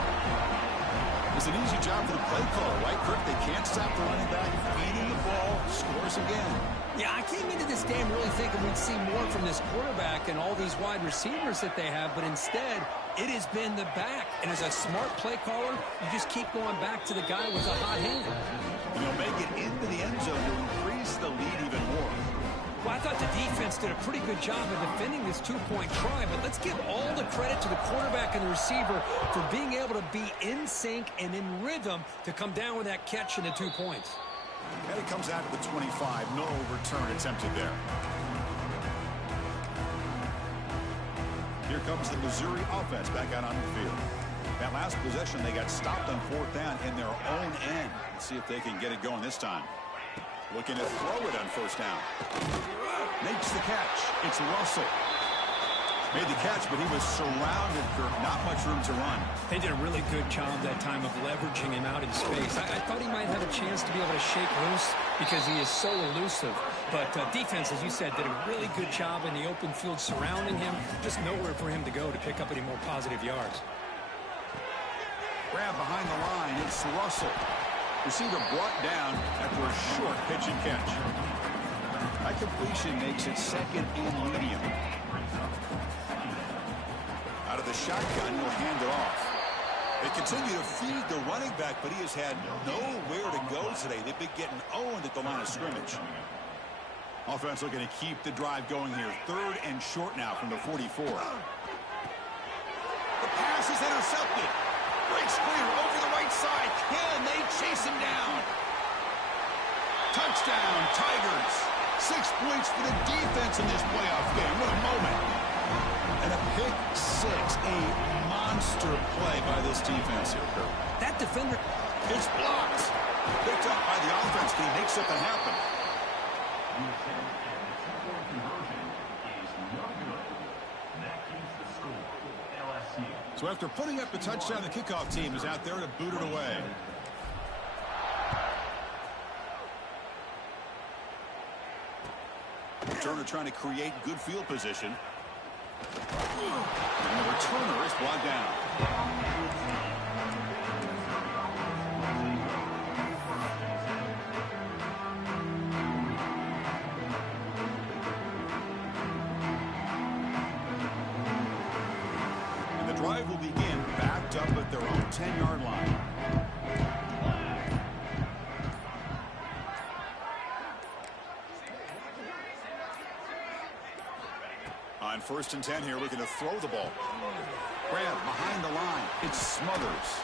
It's an easy job for the play caller, right, Kirk? They can't stop the running back, feeding the ball, scores again. Yeah, I came into this game really thinking we'd see more from this quarterback and all these wide receivers that they have, but instead, it has been the back. And as a smart play caller, you just keep going back to the guy with a hot hand. And he'll make it into the end zone to increase the lead even more. Well, I thought the defense did a pretty good job of defending this 2-point try, but let's give all the credit to the quarterback and the receiver for being able to be in sync and in rhythm to come down with that catch and the 2 points. And it comes out to the 25. No return attempted there. Here comes the Missouri offense back out on the field. That last possession, they got stopped on 4th down in their own end. Let's see if they can get it going this time. Looking to throw it on 1st down. Makes the catch. It's Russell. Made the catch, but he was surrounded for not much room to run. They did a really good job that time of leveraging him out in space. I thought he might have a chance to be able to shake loose because he is so elusive. But defense, as you said, did a really good job in the open field surrounding him. Just nowhere for him to go to pick up any more positive yards. Grab behind the line. It's Russell. Receiver brought down after a short pitch and catch. That completion makes it 2nd and medium. Out of the shotgun, he'll hand it off. They continue to feed the running back, but he has had nowhere to go today. They've been getting owned at the line of scrimmage. Offense looking to keep the drive going here. 3rd and short now from the 44. The pass is intercepted. Breaks clear over the right side. Can they chase him down? Touchdown, Tigers. 6 points for the defense in this playoff game. What a moment. And a pick 6, a monster play by this defense here, Kurt. That defender... It's blocked. Picked up by the offense. He makes something happen. So after putting up the touchdown, the kickoff team is out there to boot it away. Returner trying to create good field position. And the returner is brought down. And the drive will begin backed up at their own 10-yard line. On 1st and 10 here, looking to throw the ball. Grab behind the line. It smothers.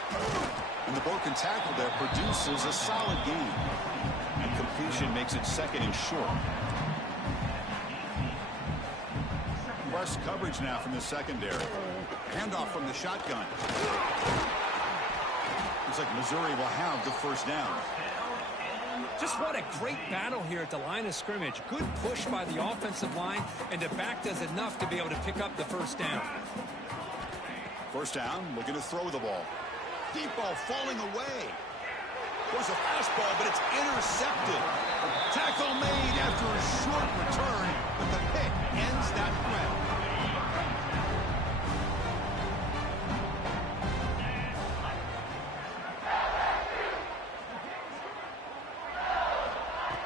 And the broken tackle there produces a solid gain. And completion makes it 2nd and short. Press coverage now from the secondary. Handoff from the shotgun. Looks like Missouri will have the 1st down. Just what a great battle here at the line of scrimmage. Good push by the offensive line, and the back does enough to be able to pick up the 1st down. 1st down, looking to throw the ball. Deep ball falling away. There's a fastball, but it's intercepted. Tackle made after a short return, but the pick ends that threat.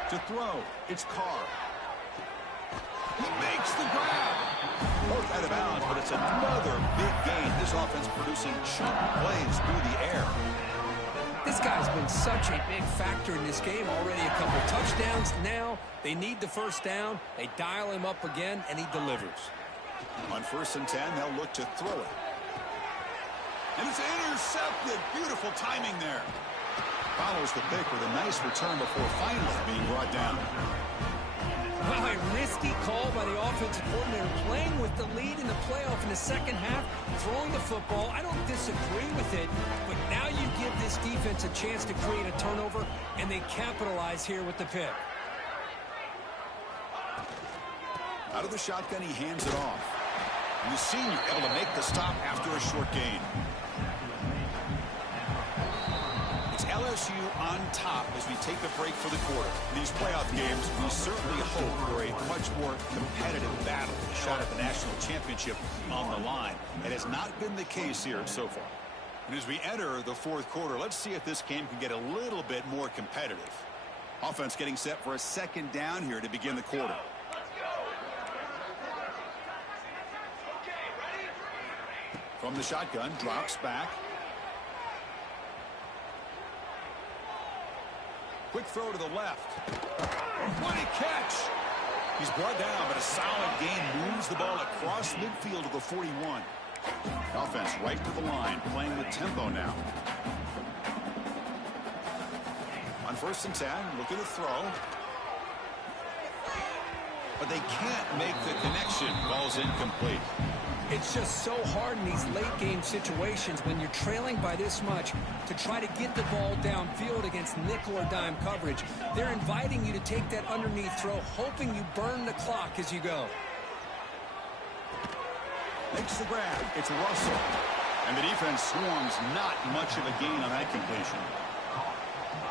To throw, it's Carr. He makes the grab. Both out of bounds, but it's another big gain. This offense producing chunk plays through the air. This guy's been such a big factor in this game. Already a couple touchdowns. Now they need the 1st down. They dial him up again, and he delivers. On 1st and 10, they'll look to throw it. And it's intercepted. Beautiful timing there. Follows the pick with a nice return before finally being brought down. Well, a risky call by the offensive coordinator, playing with the lead in the playoff in the 2nd half, throwing the football. I don't disagree with it, but now you give this defense a chance to create a turnover, and they capitalize here with the pick. Out of the shotgun, he hands it off. And the senior able to make the stop after a short gain. LSU on top as we take a break for the quarter. In these playoff games, we certainly hope for a much more competitive battle, a shot at the national championship on the line. It has not been the case here so far. And as we enter the 4th quarter, let's see if this game can get a little bit more competitive. Offense getting set for a 2nd down here to begin the quarter. From the shotgun, drops back. Quick throw to the left. What a catch! He's brought down, but a solid gain moves the ball across midfield to the 41. Offense right to the line, playing with tempo now. On 1st and 10, looking to throw. But they can't make the connection. Ball's incomplete. It's just so hard in these late-game situations when you're trailing by this much to try to get the ball downfield against nickel or dime coverage. They're inviting you to take that underneath throw, hoping you burn the clock as you go. Makes the grab. It's Russell. And the defense swarms not much of a gain on that completion.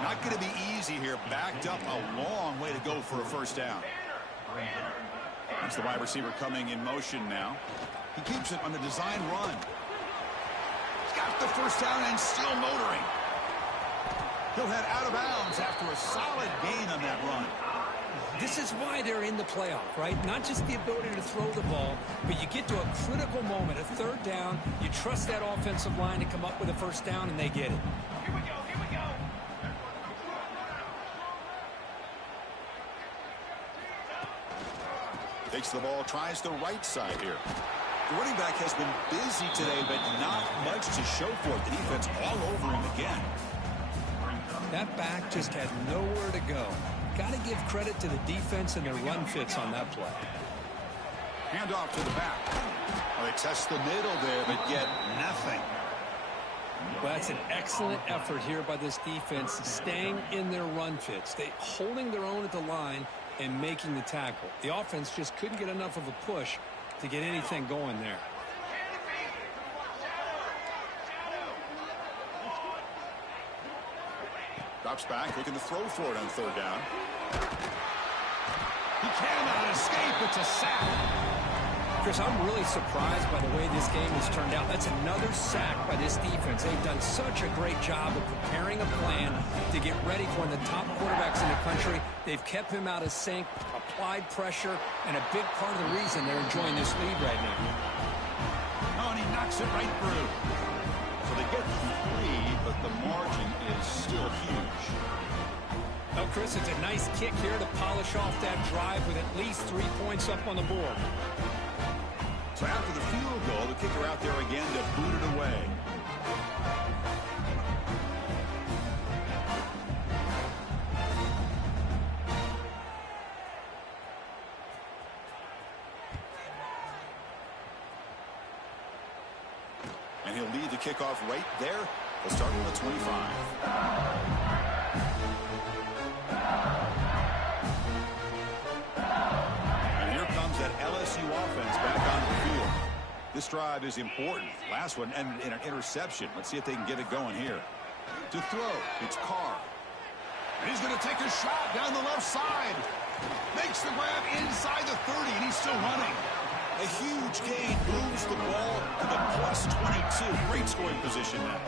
Not going to be easy here. Backed up a long way to go for a first down. It's the wide receiver coming in motion now. He keeps it on the design run. He's got the first down and still motoring. He'll head out of bounds after a solid gain on that run. This is why they're in the playoff, right? Not just the ability to throw the ball, but you get to a critical moment, a third down. You trust that offensive line to come up with a first down, and they get it. Here we go, here we go. Takes the ball, tries the right side here. The running back has been busy today, but not much to show for it. The defense all over him again. That back just had nowhere to go. Got to give credit to the defense and their run fits on that play. Hand off to the back. Well, they test the middle there, but get nothing. Well, that's an excellent effort here by this defense, staying in their run fits. They holding their own at the line and making the tackle. The offense just couldn't get enough of a push to get anything going there. Drops back, looking to throw for it on third down. He cannot escape. It's a sack. Chris, I'm really surprised by the way this game has turned out. That's another sack by this defense. They've done such a great job of preparing a plan to get ready for one of the top quarterbacks in the country. They've kept him out of sync, applied pressure, and a big part of the reason they're enjoying this lead right now. Oh, and he knocks it right through. So they get 3, but the margin is still huge. Well, Chris, it's a nice kick here to polish off that drive with at least 3 points up on the board. So after the field goal, the kicker out there again to boot it away. And he'll lead the kickoff right there. They'll start with the 25. That LSU offense back onto the field. This drive is important. Last one ended in an interception. Let's see if they can get it going here. To throw, it's Carr. And he's going to take a shot down the left side. Makes the grab inside the 30, and he's still running. A huge gain moves the ball to the plus 22. Great scoring position now.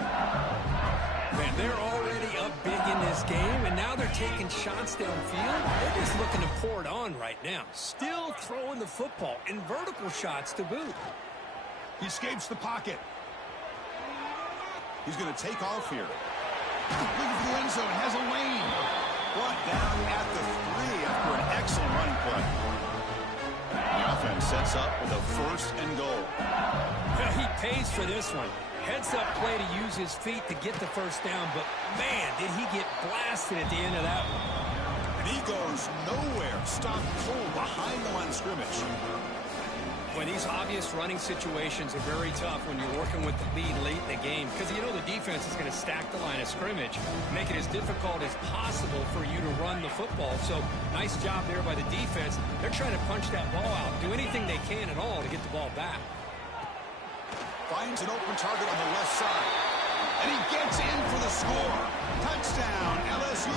Man, they're already up big in this game, and now they're taking shots downfield. They're just looking to pour it on right now. Still throwing the football in vertical shots to boot. He escapes the pocket. He's going to take off here. Looking for the end zone. Has a lane. Brought down at the 3 after an excellent running play. The offense sets up with a first and goal. Well, he pays for this one. Heads-up play to use his feet to get the first down, but, man, did he get blasted at the end of that one. And he goes nowhere. Stopped cold behind the line of scrimmage. Well, these obvious running situations are very tough when you're working with the lead late in the game because you know the defense is going to stack the line of scrimmage, make it as difficult as possible for you to run the football. So, nice job there by the defense. They're trying to punch that ball out, do anything they can at all to get the ball back. Finds an open target on the left side. And he gets in for the score. Touchdown, LSU.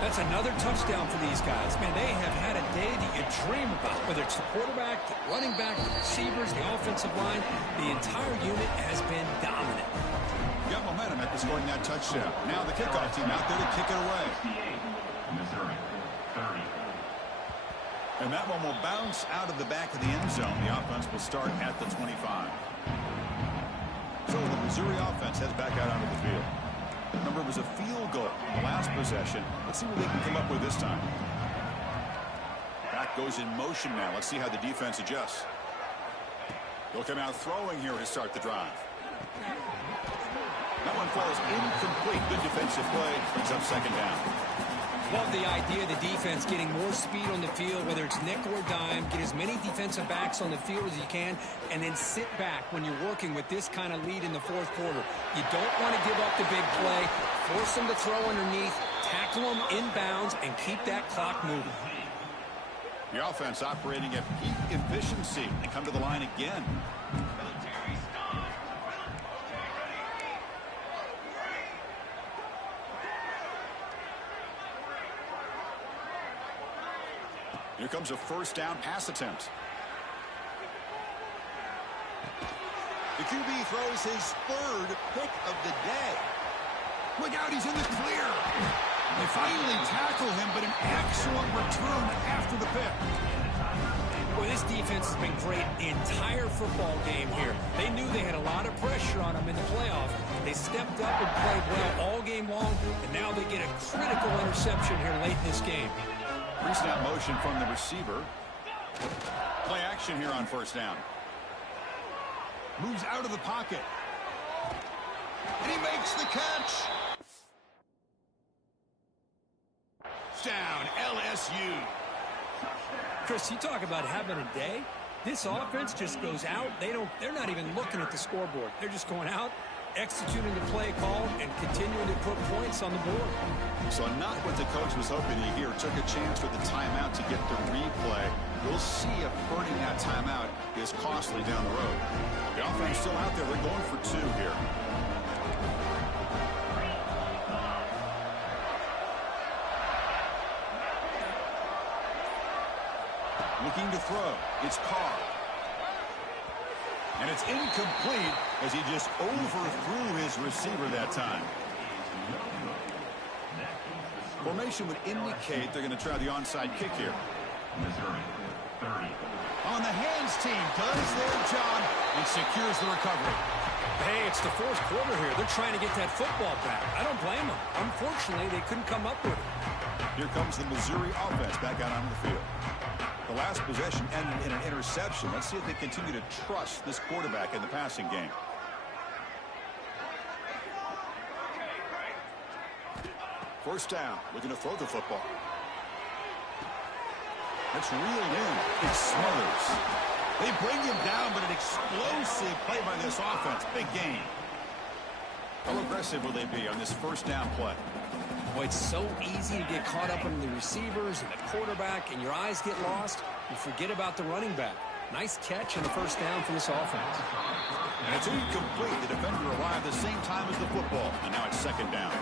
That's another touchdown for these guys. Man, they have had a day that you dream about, whether it's the quarterback, the running back, the receivers, the offensive line. The entire unit has been dominant. Got momentum after scoring that touchdown. Now the kickoff team out there to kick it away. Missouri, 30. And that one will bounce out of the back of the end zone. The offense will start at the 25. So the Missouri offense heads back out onto the field. Remember, it was a field goal on the last possession. Let's see what they can come up with this time. Back goes in motion now. Let's see how the defense adjusts. They'll come out throwing here to start the drive. That one falls incomplete. Good defensive play. Brings up second down. Love the idea of the defense getting more speed on the field, whether it's nickel or dime. Get as many defensive backs on the field as you can, and then sit back when you're working with this kind of lead in the fourth quarter. You don't want to give up the big play. Force them to throw underneath, tackle them inbounds, and keep that clock moving. The offense operating at peak efficiency. They come to the line again. Here comes a first down pass attempt. The QB throws his third pick of the day. Look out, he's in the clear. They finally tackle him, but an excellent return after the pick. Boy, this defense has been great the entire football game here. They knew they had a lot of pressure on them in the playoff. They stepped up and played well all game long, and now they get a critical interception here late in this game. Pre-snap motion from the receiver. Play action here on first down. Moves out of the pocket. And he makes the catch. Down, LSU. Chris, you talk about having a day. This offense just goes out. They're not even looking at the scoreboard. They're just going out, executing the play call, and continuing to put points on the board. So not what the coach was hoping to hear. Took a chance with the timeout to get the replay. We'll see if burning that timeout is costly down the road. The offense still out there. They're going for two here. Looking to throw. It's Carr. And it's incomplete as he just overthrew his receiver that time. Formation would indicate they're going to try the onside kick here. On the hands team does their job and secures the recovery. Hey, it's the fourth quarter here. They're trying to get that football back. I don't blame them. Unfortunately, they couldn't come up with it. Here comes the Missouri offense back out onto the field. The last possession ended in an interception. Let's see if they continue to trust this quarterback in the passing game. First down, looking to throw the football. It's reeled in. It smothers. They bring him down, but an explosive play by this offense. Big gain. How aggressive will they be on this first down play? Boy, it's so easy to get caught up in the receivers and the quarterback, and your eyes get lost. You forget about the running back. Nice catch and a first down for this offense. And it's incomplete. The defender arrived the same time as the football, and now it's second down.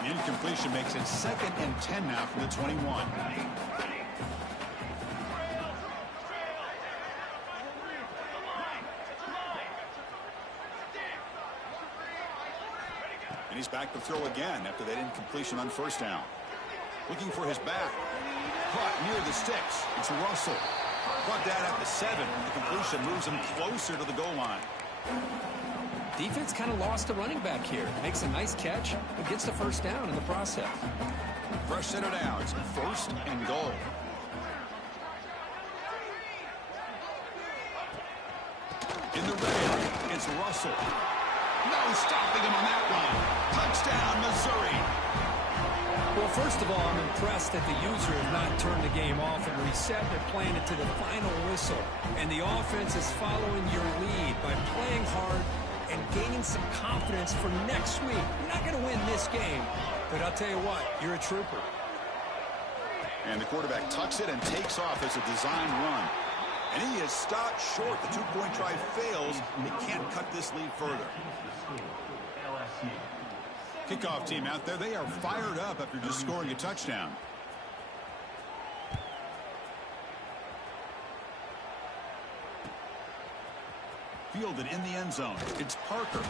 The incompletion makes it 2nd and 10 now from the 21. And he's back to throw again after that incompletion on first down. Looking for his back. Caught near the sticks. It's Russell. Caught that at the 7. The completion moves him closer to the goal line. Defense kind of lost the running back here. Makes a nice catch, but gets the first down in the process. Fresh center down. It's 1st and goal. In the red, it's Russell. No stopping him on that one. Touchdown, Missouri. Well, first of all, I'm impressed that the user has not turned the game off and reset. They're playing it to the final whistle. And the offense is following your lead by playing hard and gaining some confidence for next week. You're not going to win this game, but I'll tell you what, you're a trooper. And the quarterback tucks it and takes off as a design run. And he is stopped short. The two-point try fails. They can't cut this lead further. Kickoff team out there. They are fired up after just scoring a touchdown. Fielded in the end zone. It's Parker.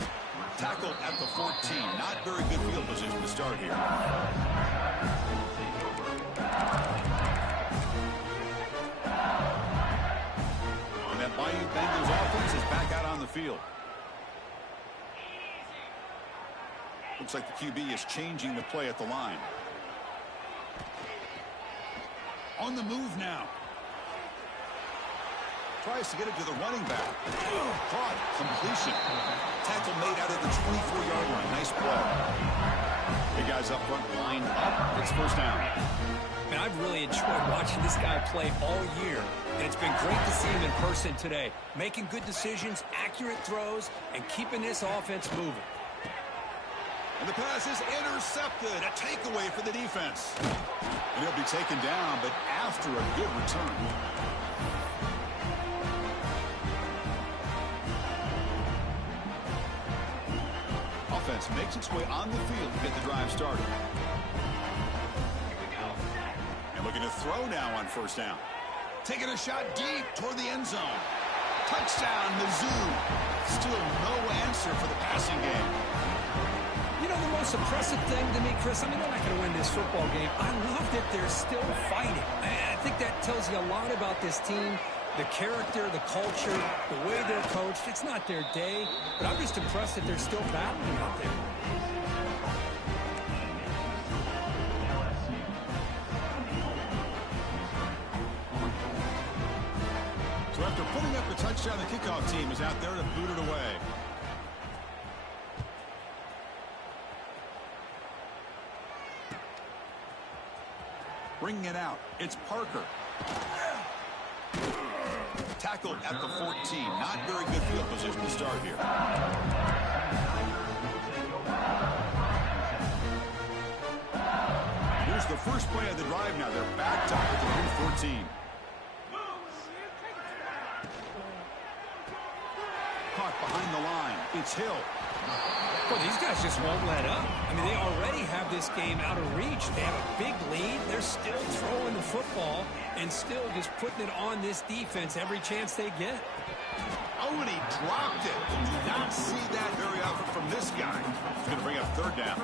Tackled at the 14. Not very good field position to start here. And that Bayou Bengals offense is back out on the field. Looks like the QB is changing the play at the line. On the move now. Tries to get it to the running back. Caught. Completion. Tackle made out of the 24-yard line. Nice play. They got guys up front lined up. It's first down. Man, I've really enjoyed watching this guy play all year, and it's been great to see him in person today. Making good decisions, accurate throws, and keeping this offense moving. And the pass is intercepted. A takeaway for the defense. And he'll be taken down, but after a good return. Offense makes its way on the field to get the drive started. And looking to throw now on first down. Taking a shot deep toward the end zone. Touchdown, Mizzou. Still no answer for the passing game. You know, the most impressive thing to me, Chris, I mean, they're not going to win this football game. I love that they're still fighting. I think that tells you a lot about this team, the character, the culture, the way they're coached. It's not their day, but I'm just impressed that they're still battling out there. So after putting up a touchdown, the kickoff team is out there to boot it away. Bringing it out, it's Parker. Tackled at the 14. Not very good field position to start here. Here's the first play of the drive now. They're backed up at the 14. Caught behind the line. It's Hill. Well, these guys just won't let up. I mean, they already have this game out of reach. They have a big lead. They're still throwing the football and still just putting it on this defense every chance they get. Oh, and he dropped it. You do not see that very often from this guy. He's going to bring up third down.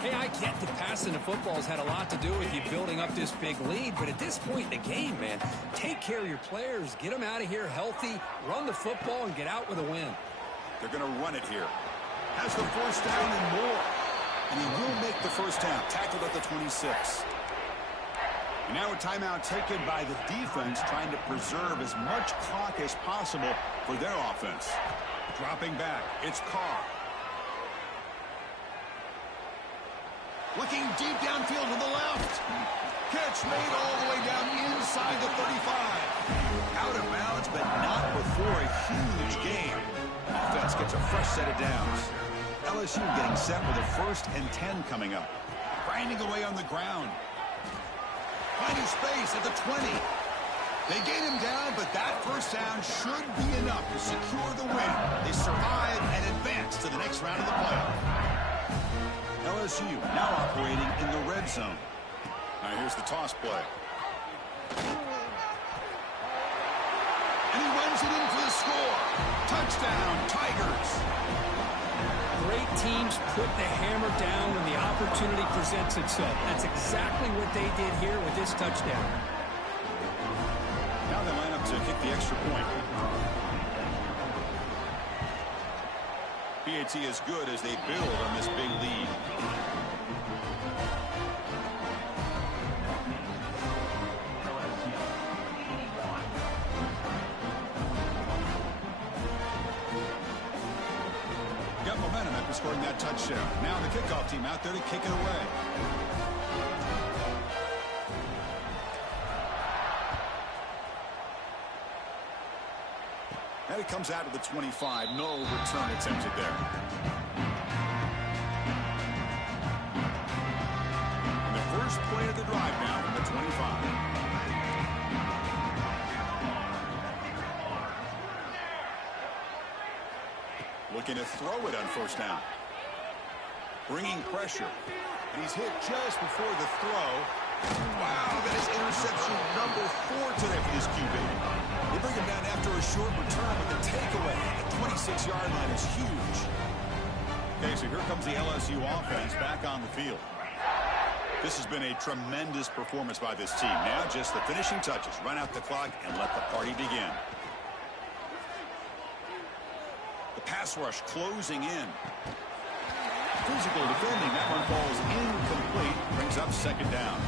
Hey, I get the passing the football has had a lot to do with you building up this big lead, but at this point in the game, man, take care of your players. Get them out of here healthy, run the football, and get out with a win. They're going to run it here. Has the first down and more. And he will make the first down. Tackled at the 26. And now a timeout taken by the defense, trying to preserve as much clock as possible for their offense. Dropping back, it's Carr. Looking deep downfield to the left. Catch made all the way down inside the 35. Out of bounds, but not before a huge gain. Offense gets a fresh set of downs. LSU getting set with a 1st and 10 coming up. Grinding away on the ground. Finding space at the 20. They gain him down, but that first down should be enough to secure the win. They survive and advance to the next round of the playoff. LSU now operating in the red zone. Now here's the toss play. And he runs it in for the score. Touchdown, Tigers. Great teams put the hammer down when the opportunity presents itself. That's exactly what they did here with this touchdown. Now they line up to kick the extra point. PAT is good as they build on this big lead. Got momentum after scoring that touchdown. Now the kickoff team out there to kick it away. And it comes out of the 25. No return attempted there. And the first play of the drive now from the 25. Looking to throw it on first down. Bringing pressure. And he's hit just before the throw. Wow, that is interception number 4 today for this QB. They bring him down after a short return, but the takeaway at the 26-yard line is huge. Okay, so here comes the LSU offense back on the field. This has been a tremendous performance by this team. Now just the finishing touches. Run out the clock and let the party begin. The pass rush closing in. Physical defending. That one falls incomplete. Brings up second down.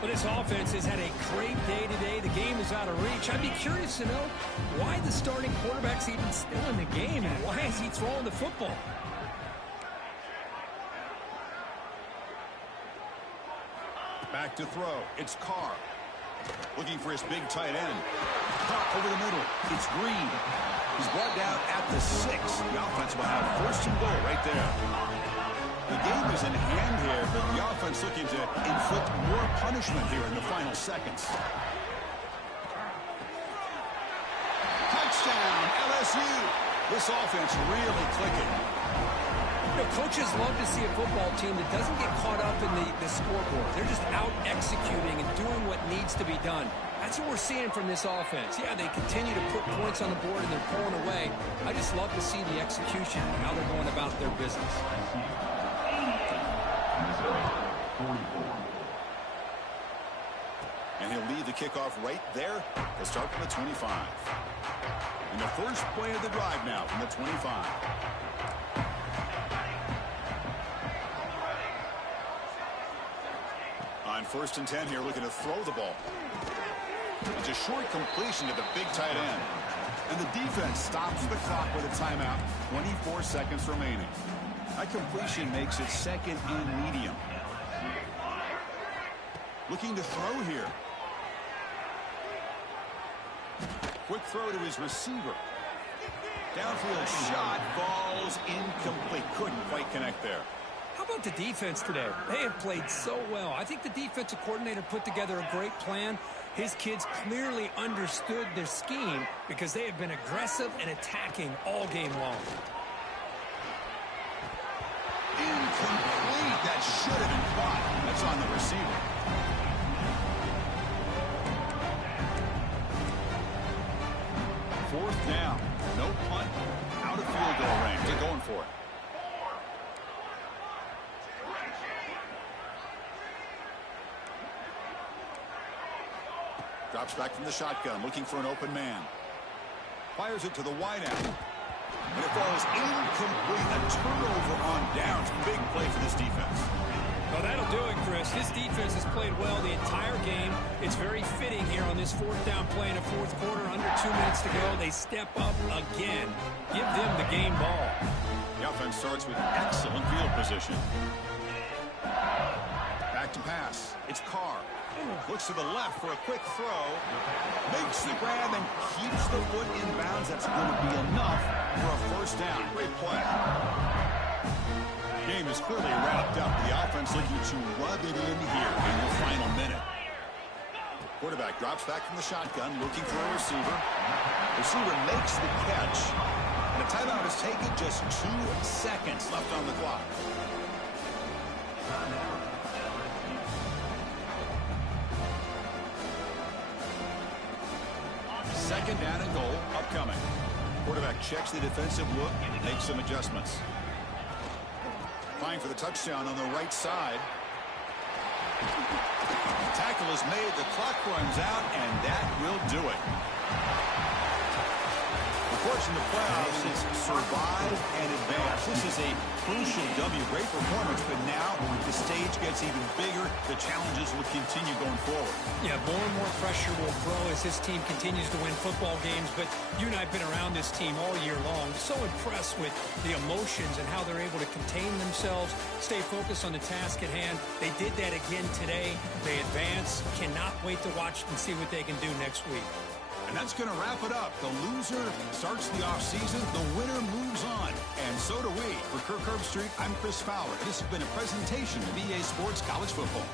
But this offense has had a great day today. The game is out of reach. I'd be curious to know why the starting quarterback's even still in the game and why is he throwing the football? Back to throw. It's Carr. Looking for his big tight end. Caught over the middle. It's Green. He's brought down at the 6. The offense will have first and goal right there. The game is in hand here, but the offense looking to inflict more punishment here in the final seconds. Touchdown, LSU. This offense really clicking. You know, coaches love to see a football team that doesn't get caught up in the scoreboard. They're just out executing and doing what needs to be done. That's what we're seeing from this offense. Yeah, they continue to put points on the board and they're pulling away. I just love to see the execution and how they're going about their business. And he'll lead the kickoff right there. They'll start from the 25. And the first play of the drive now from the 25. On 1st and 10 here, looking to throw the ball. It's a short completion to the big tight end. And the defense stops the clock with a timeout. 24 seconds remaining. That completion makes it 2nd and medium. Looking to throw here. Quick throw to his receiver. Downfield shot falls incomplete. Couldn't quite connect there. How about the defense today? They have played so well. I think the defensive coordinator put together a great plan. His kids clearly understood their scheme because they have been aggressive and attacking all game long. Incomplete. That should have been caught. That's on the receiver. Fourth down. No punt. Out of field goal range. They're going for it. Drops back from the shotgun, looking for an open man. Fires it to the wideout. And it falls incomplete. A turnover on downs. Big play for this defense. Well, that'll do it, Chris. This defense has played well the entire game. It's very fitting here on this 4th down play in the 4th quarter. Under 2 minutes to go. They step up again. Give them the game ball. The offense starts with excellent field position. Back to pass. It's Carr. Looks to the left for a quick throw. Makes the grab and keeps the foot in bounds. That's going to be enough for a first down. Great play. Game is clearly wrapped up. The offense looking to rub it in here in the final minute. Quarterback drops back from the shotgun, looking for a receiver. Receiver makes the catch. And a timeout is taken. Just 2 seconds left on the clock. Second down and goal upcoming. Quarterback checks the defensive look, makes some adjustments. Flying for the touchdown on the right side. Tackle is made, the clock runs out, and that will do it. Of course, in the playoffs, it's survive and advance. This is a crucial W. Great performance, but now the stage gets even bigger. The challenges will continue going forward. Yeah, more and more pressure will grow as this team continues to win football games, but you and I have been around this team all year long. So impressed with the emotions and how they're able to contain themselves, stay focused on the task at hand. They did that again today. They advance. Cannot wait to watch and see what they can do next week. And that's going to wrap it up. The loser starts the offseason. The winner moves on. And so do we. For Kirk Herbstreit, I'm Chris Fowler. This has been a presentation of EA Sports College Football.